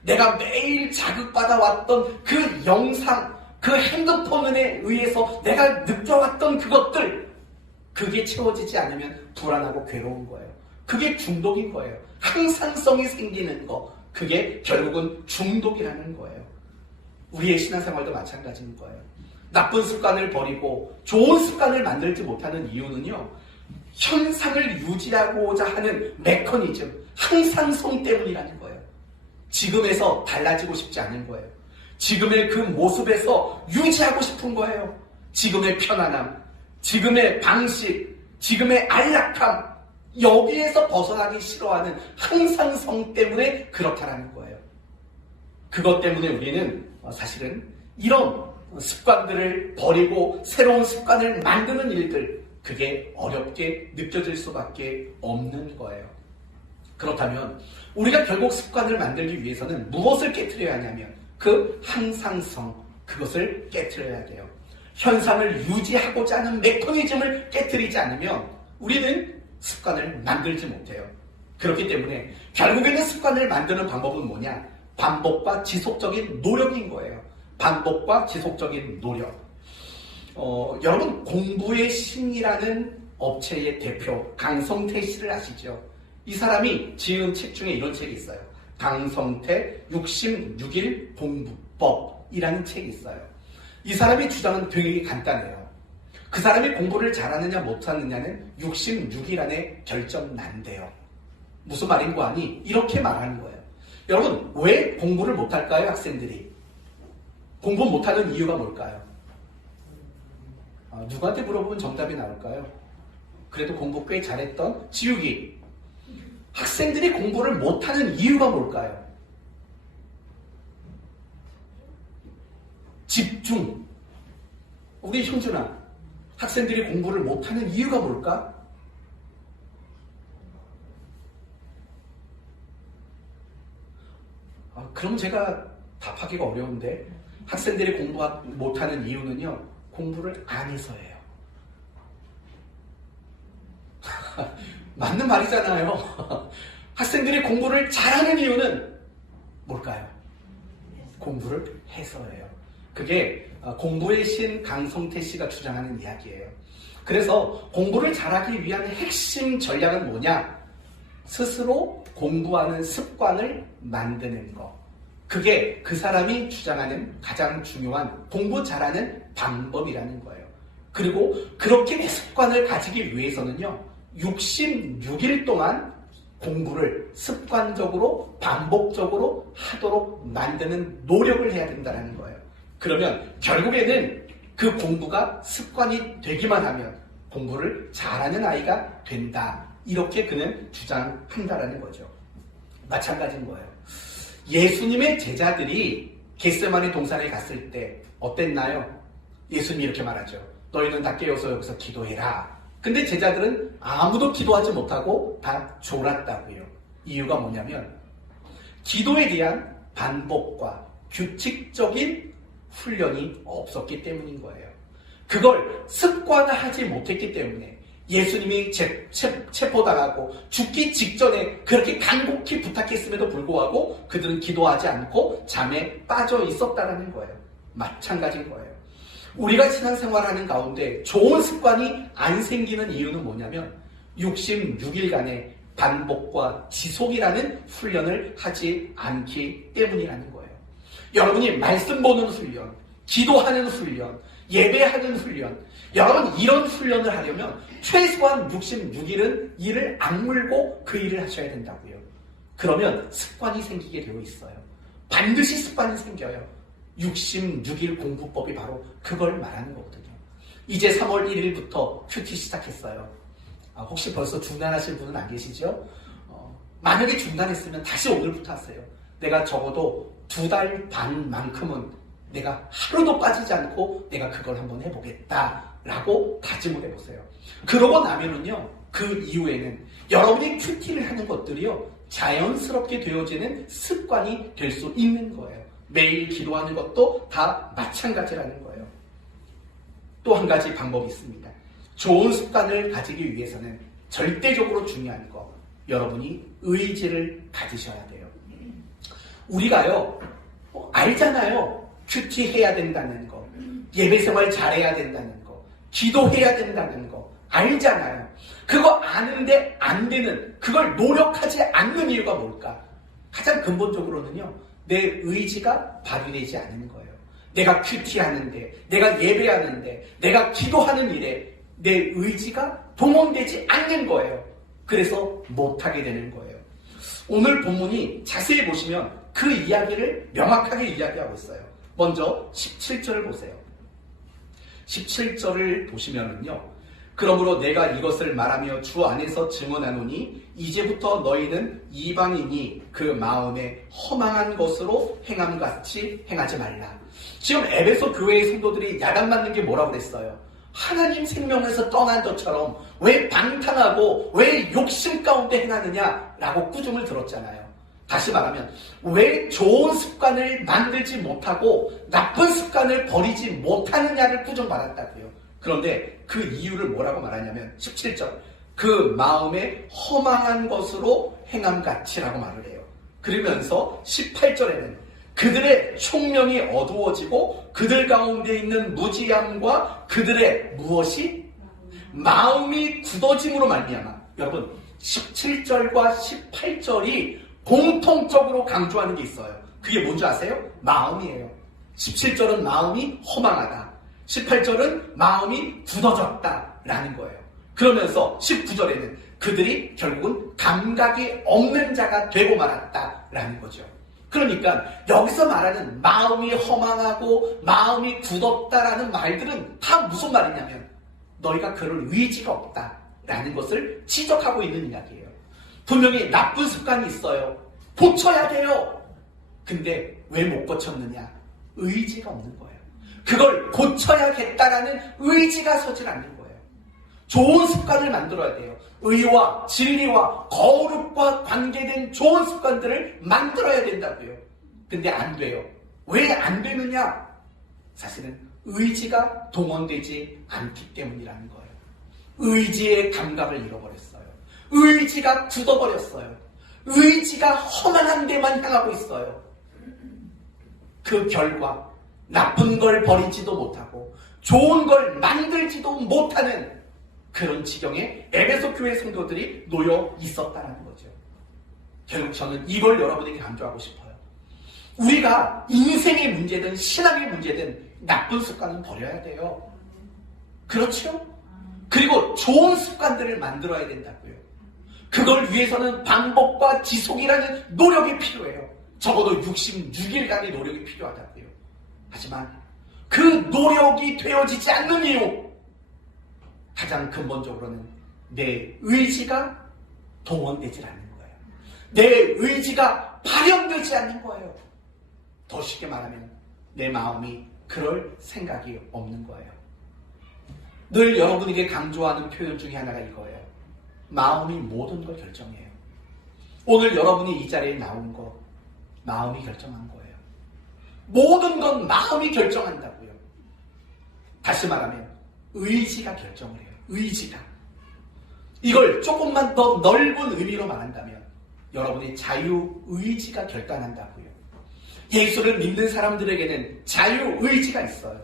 내가 매일 자극받아 왔던 그 영상, 그 핸드폰에 의해서 내가 느껴왔던 그것들, 그게 채워지지 않으면 불안하고 괴로운 거예요. 그게 중독인 거예요. 항상성이 생기는 거, 그게 결국은 중독이라는 거예요. 우리의 신앙생활도 마찬가지인 거예요. 나쁜 습관을 버리고 좋은 습관을 만들지 못하는 이유는요, 현상을 유지하고자 하는 메커니즘, 항상성 때문이라는 거예요. 지금에서 달라지고 싶지 않은 거예요. 지금의 그 모습에서 유지하고 싶은 거예요. 지금의 편안함, 지금의 방식, 지금의 안락함, 여기에서 벗어나기 싫어하는 항상성 때문에 그렇다라는 거예요. 그것 때문에 우리는 사실은 이런 습관들을 버리고 새로운 습관을 만드는 일들, 그게 어렵게 느껴질 수밖에 없는 거예요. 그렇다면 우리가 결국 습관을 만들기 위해서는 무엇을 깨트려야 하냐면 그 항상성, 그것을 깨트려야 돼요. 현상을 유지하고자 하는 메커니즘을 깨트리지 않으면 우리는 습관을 만들지 못해요. 그렇기 때문에 결국에는 습관을 만드는 방법은 뭐냐? 반복과 지속적인 노력인 거예요. 반복과 지속적인 노력. 여러분, 공부의 신이라는 업체의 대표 강성태 씨를 아시죠? 이 사람이 지은 책 중에 이런 책이 있어요. 강성태 66일 공부법이라는 책이 있어요. 이 사람의 주장은 되게 간단해요. 그 사람이 공부를 잘하느냐 못하느냐는 66일 안에 결정난대요. 무슨 말인고 하니 이렇게 말하는 거예요. 여러분, 왜 공부를 못할까요, 학생들이? 공부 못하는 이유가 뭘까요? 누구한테 물어보면 정답이 나올까요? 그래도 공부 꽤 잘했던 지우기. 학생들이 공부를 못하는 이유가 뭘까요? 집중. 우리 형준아, 학생들이 공부를 못하는 이유가 뭘까? 그럼 제가 답하기가 어려운데, 학생들이 공부 못하는 이유는요, 공부를 안 해서예요. 맞는 말이잖아요. 학생들이 공부를 잘하는 이유는 뭘까요? 공부를 해서예요. 그게 공부의 신 강성태 씨가 주장하는 이야기예요. 그래서 공부를 잘하기 위한 핵심 전략은 뭐냐? 스스로 공부하는 습관을 만드는 거. 그게 그 사람이 주장하는 가장 중요한 공부 잘하는 방법이라는 거예요. 그리고 그렇게 내 습관을 가지기 위해서는요, 66일 동안 공부를 습관적으로 반복적으로 하도록 만드는 노력을 해야 된다는 거예요. 그러면 결국에는 그 공부가 습관이 되기만 하면 공부를 잘하는 아이가 된다. 이렇게 그는 주장한다라는 거죠. 마찬가지인 거예요. 예수님의 제자들이 겟세마네 동산에 갔을 때 어땠나요? 예수님이 이렇게 말하죠. 너희는 다 깨어서 여기서 기도해라. 근데 제자들은 아무도 기도하지 못하고 다 졸았다고요. 이유가 뭐냐면 기도에 대한 반복과 규칙적인 훈련이 없었기 때문인 거예요. 그걸 습관화하지 못했기 때문에 예수님이 체포당하고 죽기 직전에 그렇게 간곡히 부탁했음에도 불구하고 그들은 기도하지 않고 잠에 빠져 있었다는 거예요. 마찬가지인 거예요. 우리가 신앙생활하는 가운데 좋은 습관이 안 생기는 이유는 뭐냐면 66일간의 반복과 지속이라는 훈련을 하지 않기 때문이라는 거예요. 여러분이 말씀 보는 훈련, 기도하는 훈련, 예배하는 훈련, 여러분 이런 훈련을 하려면 최소한 66일은 이를 악물고 그 일을 하셔야 된다고요. 그러면 습관이 생기게 되어 있어요. 반드시 습관이 생겨요. 66일 공부법이 바로 그걸 말하는 거거든요. 이제 3월 1일부터 큐티 시작했어요. 혹시 벌써 중단하실 분은 안 계시죠? 만약에 중단했으면 다시 오늘부터 하세요. 내가 적어도 2달 반만큼은 내가 하루도 빠지지 않고 내가 그걸 한번 해보겠다라고 다짐을 해보세요. 그러고 나면은요, 그 이후에는 여러분이 큐티를 하는 것들이요, 자연스럽게 되어지는 습관이 될 수 있는 거예요. 매일 기도하는 것도 다 마찬가지라는 거예요. 또 한 가지 방법이 있습니다. 좋은 습관을 가지기 위해서는 절대적으로 중요한 거, 여러분이 의지를 가지셔야 돼요. 우리가요, 알잖아요. 큐티 해야 된다는 거, 예배생활 잘해야 된다는 거, 기도해야 된다는 거 알잖아요. 그거 아는데 안 되는, 그걸 노력하지 않는 이유가 뭘까? 가장 근본적으로는요, 내 의지가 발휘되지 않는 거예요. 내가 큐티하는데, 내가 예배하는데, 내가 기도하는 일에 내 의지가 동원되지 않는 거예요. 그래서 못하게 되는 거예요. 오늘 본문이 자세히 보시면 그 이야기를 명확하게 이야기하고 있어요. 먼저 17절을 보세요. 17절을 보시면은요, 그러므로 내가 이것을 말하며 주 안에서 증언하노니 이제부터 너희는 이방인이 그 마음에 허망한 것으로 행함같이 행하지 말라. 지금 에베소 교회의 성도들이 야단맞는 게 뭐라고 그랬어요? 하나님 생명에서 떠난 것처럼 왜 방탕하고 왜 욕심 가운데 행하느냐라고 꾸중을 들었잖아요. 다시 말하면 왜 좋은 습관을 만들지 못하고 나쁜 습관을 버리지 못하느냐를 꾸중받았다고요. 그런데 그 이유를 뭐라고 말하냐면 17절, 그 마음에 허망한 것으로 행함같이라고 말을 해요. 그러면서 18절에는 그들의 총명이 어두워지고 그들 가운데 있는 무지함과 그들의 무엇이? 마음이 굳어짐으로 말미암아. 여러분 17절과 18절이 공통적으로 강조하는 게 있어요. 그게 뭔지 아세요? 마음이에요. 17절은 마음이 허망하다. 18절은 마음이 굳어졌다라는 거예요. 그러면서 19절에는 그들이 결국은 감각이 없는 자가 되고 말았다라는 거죠. 그러니까 여기서 말하는 마음이 허망하고 마음이 굳었다라는 말들은 다 무슨 말이냐면 너희가 그럴 의지가 없다라는 것을 지적하고 있는 이야기예요. 분명히 나쁜 습관이 있어요. 고쳐야 돼요. 근데 왜 못 고쳤느냐? 의지가 없는 거예요. 그걸 고쳐야겠다라는 의지가 서질 않는 거예요. 좋은 습관을 만들어야 돼요. 의와 진리와 거룩과 관계된 좋은 습관들을 만들어야 된다고요. 근데 안 돼요. 왜 안 되느냐? 사실은 의지가 동원되지 않기 때문이라는 거예요. 의지의 감각을 잃어버렸어요. 의지가 굳어버렸어요. 의지가 험한 데만 향하고 있어요. 그 결과 나쁜 걸 버리지도 못하고 좋은 걸 만들지도 못하는 그런 지경에 에베소 교회 성도들이 놓여 있었다는 거죠. 결국 저는 이걸 여러분에게 강조하고 싶어요. 우리가 인생의 문제든 신앙의 문제든 나쁜 습관은 버려야 돼요. 그렇죠? 그리고 좋은 습관들을 만들어야 된다고요. 그걸 위해서는 반복과 지속이라는 노력이 필요해요. 적어도 66일간의 노력이 필요하다고요. 하지만 그 노력이 되어지지 않는 이유, 가장 근본적으로는 내 의지가 동원되지 않는 거예요. 내 의지가 발현되지 않는 거예요. 더 쉽게 말하면 내 마음이 그럴 생각이 없는 거예요. 늘 여러분에게 강조하는 표현 중에 하나가 이거예요. 마음이 모든 걸 결정해요. 오늘 여러분이 이 자리에 나온 거 마음이 결정한 거예요. 모든 건 마음이 결정한다고요. 다시 말하면 의지가 결정을 해요. 의지가. 이걸 조금만 더 넓은 의미로 말한다면 여러분의 자유의지가 결단한다고요. 예수를 믿는 사람들에게는 자유의지가 있어요.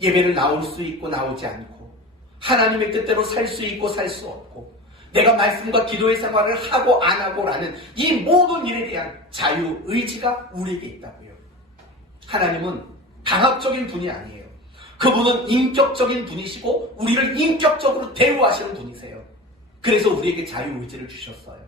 예배를 나올 수 있고 나오지 않고, 하나님의 뜻대로 살 수 있고 살 수 없고, 내가 말씀과 기도의 생활을 하고 안 하고라는 이 모든 일에 대한 자유의지가 우리에게 있다고요. 하나님은 강압적인 분이 아니에요. 그분은 인격적인 분이시고 우리를 인격적으로 대우하시는 분이세요. 그래서 우리에게 자유의지를 주셨어요.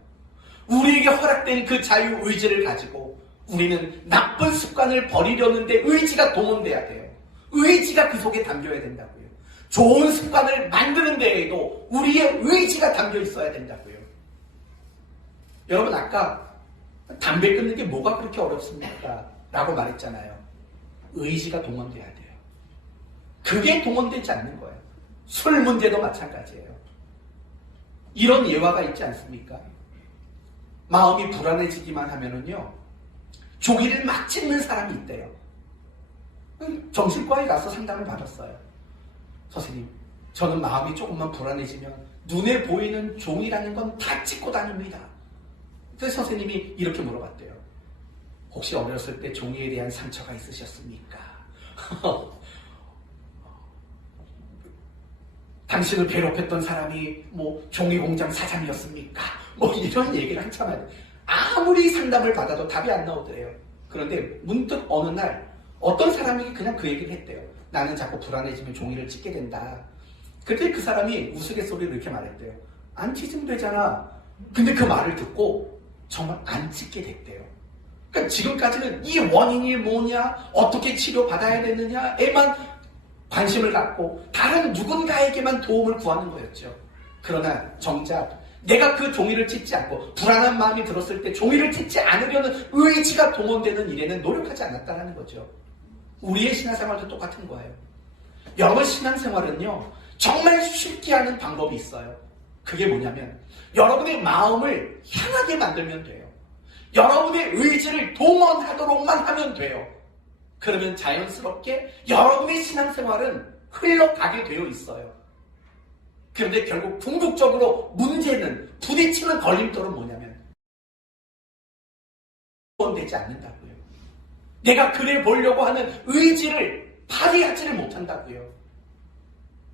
우리에게 허락된 그 자유의지를 가지고 우리는 나쁜 습관을 버리려는데 의지가 동원돼야 돼요. 의지가 그 속에 담겨야 된다고요. 좋은 습관을 만드는 데에도 우리의 의지가 담겨 있어야 된다고요. 여러분 아까 담배 끊는 게 뭐가 그렇게 어렵습니까? 라고 말했잖아요. 의지가 동원돼야 돼요. 그게 동원되지 않는 거예요. 술 문제도 마찬가지예요. 이런 예화가 있지 않습니까? 마음이 불안해지기만 하면은요, 종이를 막 찢는 사람이 있대요. 정신과에 가서 상담을 받았어요. 선생님, 저는 마음이 조금만 불안해지면 눈에 보이는 종이라는 건 다 찢고 다닙니다. 그래서 선생님이 이렇게 물어봤대요. 혹시 어렸을 때 종이에 대한 상처가 있으셨습니까? 당신을 괴롭혔던 사람이 종이공장 사장이었습니까? 이런 얘기를 한참 하는데 아무리 상담을 받아도 답이 안 나오더래요. 그런데 문득 어느 날 어떤 사람이 그냥 그 얘기를 했대요. 나는 자꾸 불안해지면 종이를 찢게 된다. 그때 그 사람이 우스갯소리로 이렇게 말했대요. 안 찢으면 되잖아. 근데 그 말을 듣고 정말 안 찢게 됐대요. 그러니까 지금까지는 이 원인이 뭐냐, 어떻게 치료받아야 되느냐에만 관심을 갖고 다른 누군가에게만 도움을 구하는 거였죠. 그러나 정작 내가 그 종이를 찢지 않고 불안한 마음이 들었을 때 종이를 찢지 않으려는 의지가 동원되는 일에는 노력하지 않았다는 거죠. 우리의 신앙생활도 똑같은 거예요. 여러분 신앙생활은요, 정말 쉽게 하는 방법이 있어요. 그게 뭐냐면 여러분의 마음을 향하게 만들면 돼요. 여러분의 의지를 동원하도록만 하면 돼요. 그러면 자연스럽게 여러분의 신앙생활은 흘러가게 되어 있어요. 그런데 결국 궁극적으로 문제는, 부딪히는 걸림돌은 뭐냐면 동원되지 않는다고요. 내가 그래 보려고 하는 의지를 발휘하지를 못한다고요.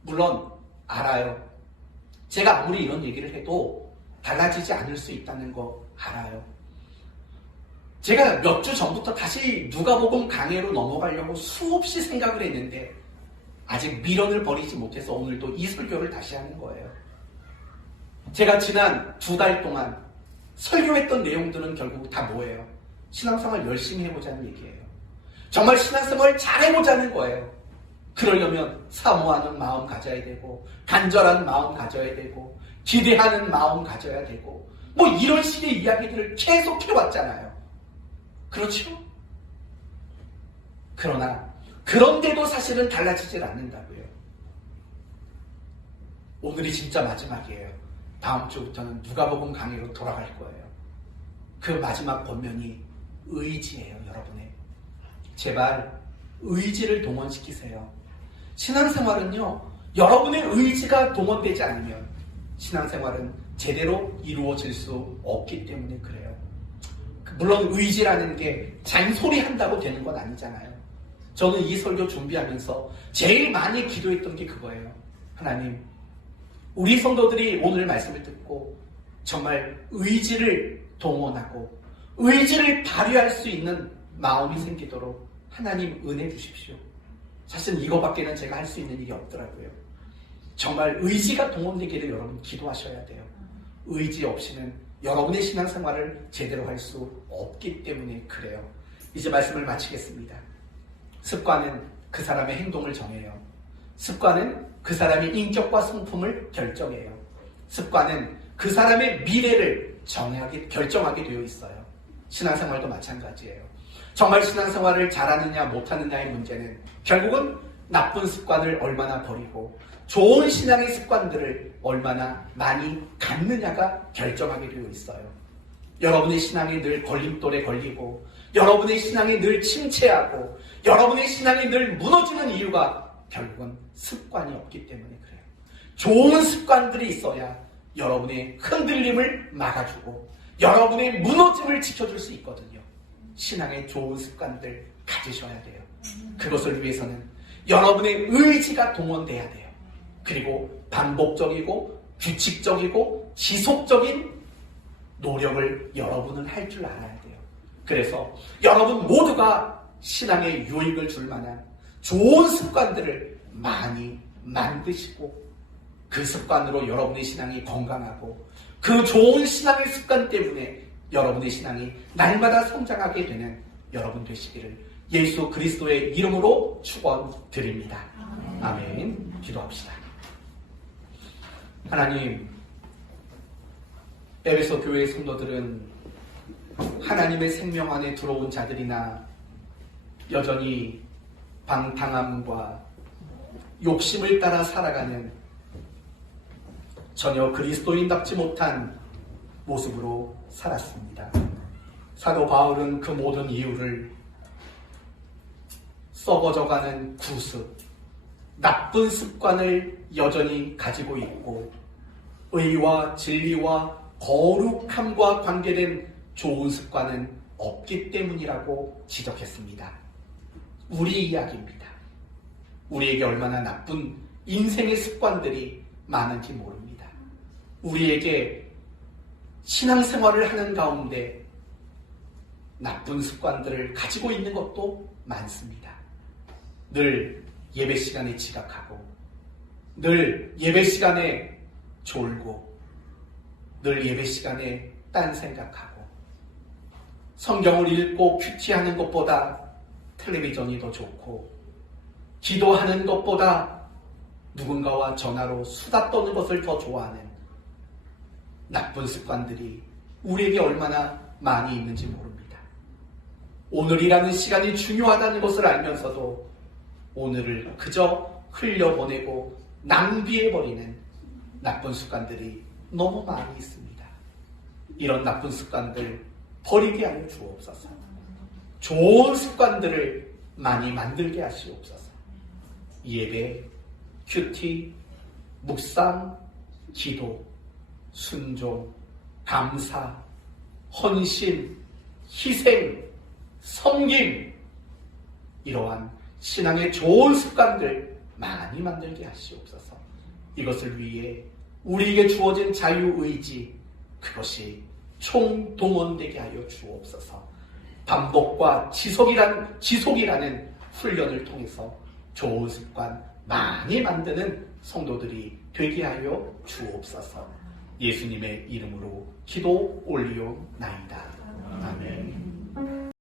물론 알아요. 제가 아무리 이런 얘기를 해도 달라지지 않을 수 있다는 거 알아요. 제가 몇 주 전부터 다시 누가복음 강해로 넘어가려고 수없이 생각을 했는데 아직 미련을 버리지 못해서 오늘도 이 설교를 다시 하는 거예요. 제가 지난 2달 동안 설교했던 내용들은 결국 다 뭐예요? 신앙생활 열심히 해보자는 얘기예요. 정말 신앙생활 잘해보자는 거예요. 그러려면 사모하는 마음 가져야 되고, 간절한 마음 가져야 되고, 기대하는 마음 가져야 되고, 이런 식의 이야기들을 계속 해왔잖아요. 그렇죠? 그러나 그런데도 사실은 달라지질 않는다고요. 오늘이 진짜 마지막이에요. 다음 주부터는 누가복음 강의로 돌아갈 거예요. 그 마지막 본면이 의지예요, 여러분의. 제발 의지를 동원시키세요. 신앙생활은요, 여러분의 의지가 동원되지 않으면 신앙생활은 제대로 이루어질 수 없기 때문에 그래요. 물론 의지라는 게 잔소리 한다고 되는 건 아니잖아요. 저는 이 설교 준비하면서 제일 많이 기도했던 게 그거예요. 하나님, 우리 성도들이 오늘 말씀을 듣고 정말 의지를 동원하고 의지를 발휘할 수 있는 마음이 생기도록 하나님 은혜 주십시오. 사실 이거밖에는 제가 할 수 있는 일이 없더라고요. 정말 의지가 동원되기를 여러분 기도하셔야 돼요. 의지 없이는 여러분의 신앙생활을 제대로 할 수 없기 때문에 그래요. 이제 말씀을 마치겠습니다. 습관은 그 사람의 행동을 정해요. 습관은 그 사람의 인격과 성품을 결정해요. 습관은 그 사람의 미래를 결정하게 되어 있어요. 신앙생활도 마찬가지예요. 정말 신앙생활을 잘하느냐 못하느냐의 문제는 결국은 나쁜 습관을 얼마나 버리고 좋은 신앙의 습관들을 얼마나 많이 갖느냐가 결정하게 되어 있어요. 여러분의 신앙이 늘 걸림돌에 걸리고 여러분의 신앙이 늘 침체하고 여러분의 신앙이 늘 무너지는 이유가 결국은 습관이 없기 때문에 그래요. 좋은 습관들이 있어야 여러분의 흔들림을 막아주고 여러분의 무너짐을 지켜줄 수 있거든요. 신앙의 좋은 습관들 가지셔야 돼요. 그것을 위해서는 여러분의 의지가 동원돼야 돼요. 그리고 반복적이고 규칙적이고 지속적인 노력을 여러분은 할 줄 알아야 돼요. 그래서 여러분 모두가 신앙에 유익을 줄 만한 좋은 습관들을 많이 만드시고 그 습관으로 여러분의 신앙이 건강하고 그 좋은 신앙의 습관 때문에 여러분의 신앙이 날마다 성장하게 되는 여러분 되시기를 예수 그리스도의 이름으로 축원드립니다. 아멘. 기도합시다. 하나님, 에베소 교회의 성도들은 하나님의 생명 안에 들어온 자들이나 여전히 방탕함과 욕심을 따라 살아가는 전혀 그리스도인답지 못한 모습으로 살았습니다. 사도 바울은 그 모든 이유를 썩어져가는 구습, 나쁜 습관을 여전히 가지고 있고 의와 진리와 거룩함과 관계된 좋은 습관은 없기 때문이라고 지적했습니다. 우리 이야기입니다. 우리에게 얼마나 나쁜 인생의 습관들이 많은지 모릅니다. 우리에게 신앙생활을 하는 가운데 나쁜 습관들을 가지고 있는 것도 많습니다. 늘 예배 시간에 지각하고 늘 예배 시간에 졸고 늘 예배 시간에 딴 생각하고 성경을 읽고 큐티하는 것보다 텔레비전이 더 좋고 기도하는 것보다 누군가와 전화로 수다 떠는 것을 더 좋아하는 나쁜 습관들이 우리에게 얼마나 많이 있는지 모릅니다. 오늘이라는 시간이 중요하다는 것을 알면서도 오늘을 그저 흘려보내고 낭비해버리는 나쁜 습관들이 너무 많이 있습니다. 이런 나쁜 습관들 버리게 하여 주옵소서. 좋은 습관들을 많이 만들게 하시옵소서. 예배, 큐티, 묵상, 기도, 순종, 감사, 헌신, 희생, 섬김, 이러한 신앙의 좋은 습관들 많이 만들게 하시옵소서. 이것을 위해 우리에게 주어진 자유의지, 그것이 총동원되게 하여 주옵소서. 반복과 지속이라는 훈련을 통해서 좋은 습관 많이 만드는 성도들이 되게 하여 주옵소서. 예수님의 이름으로 기도 올리옵나이다. 아멘.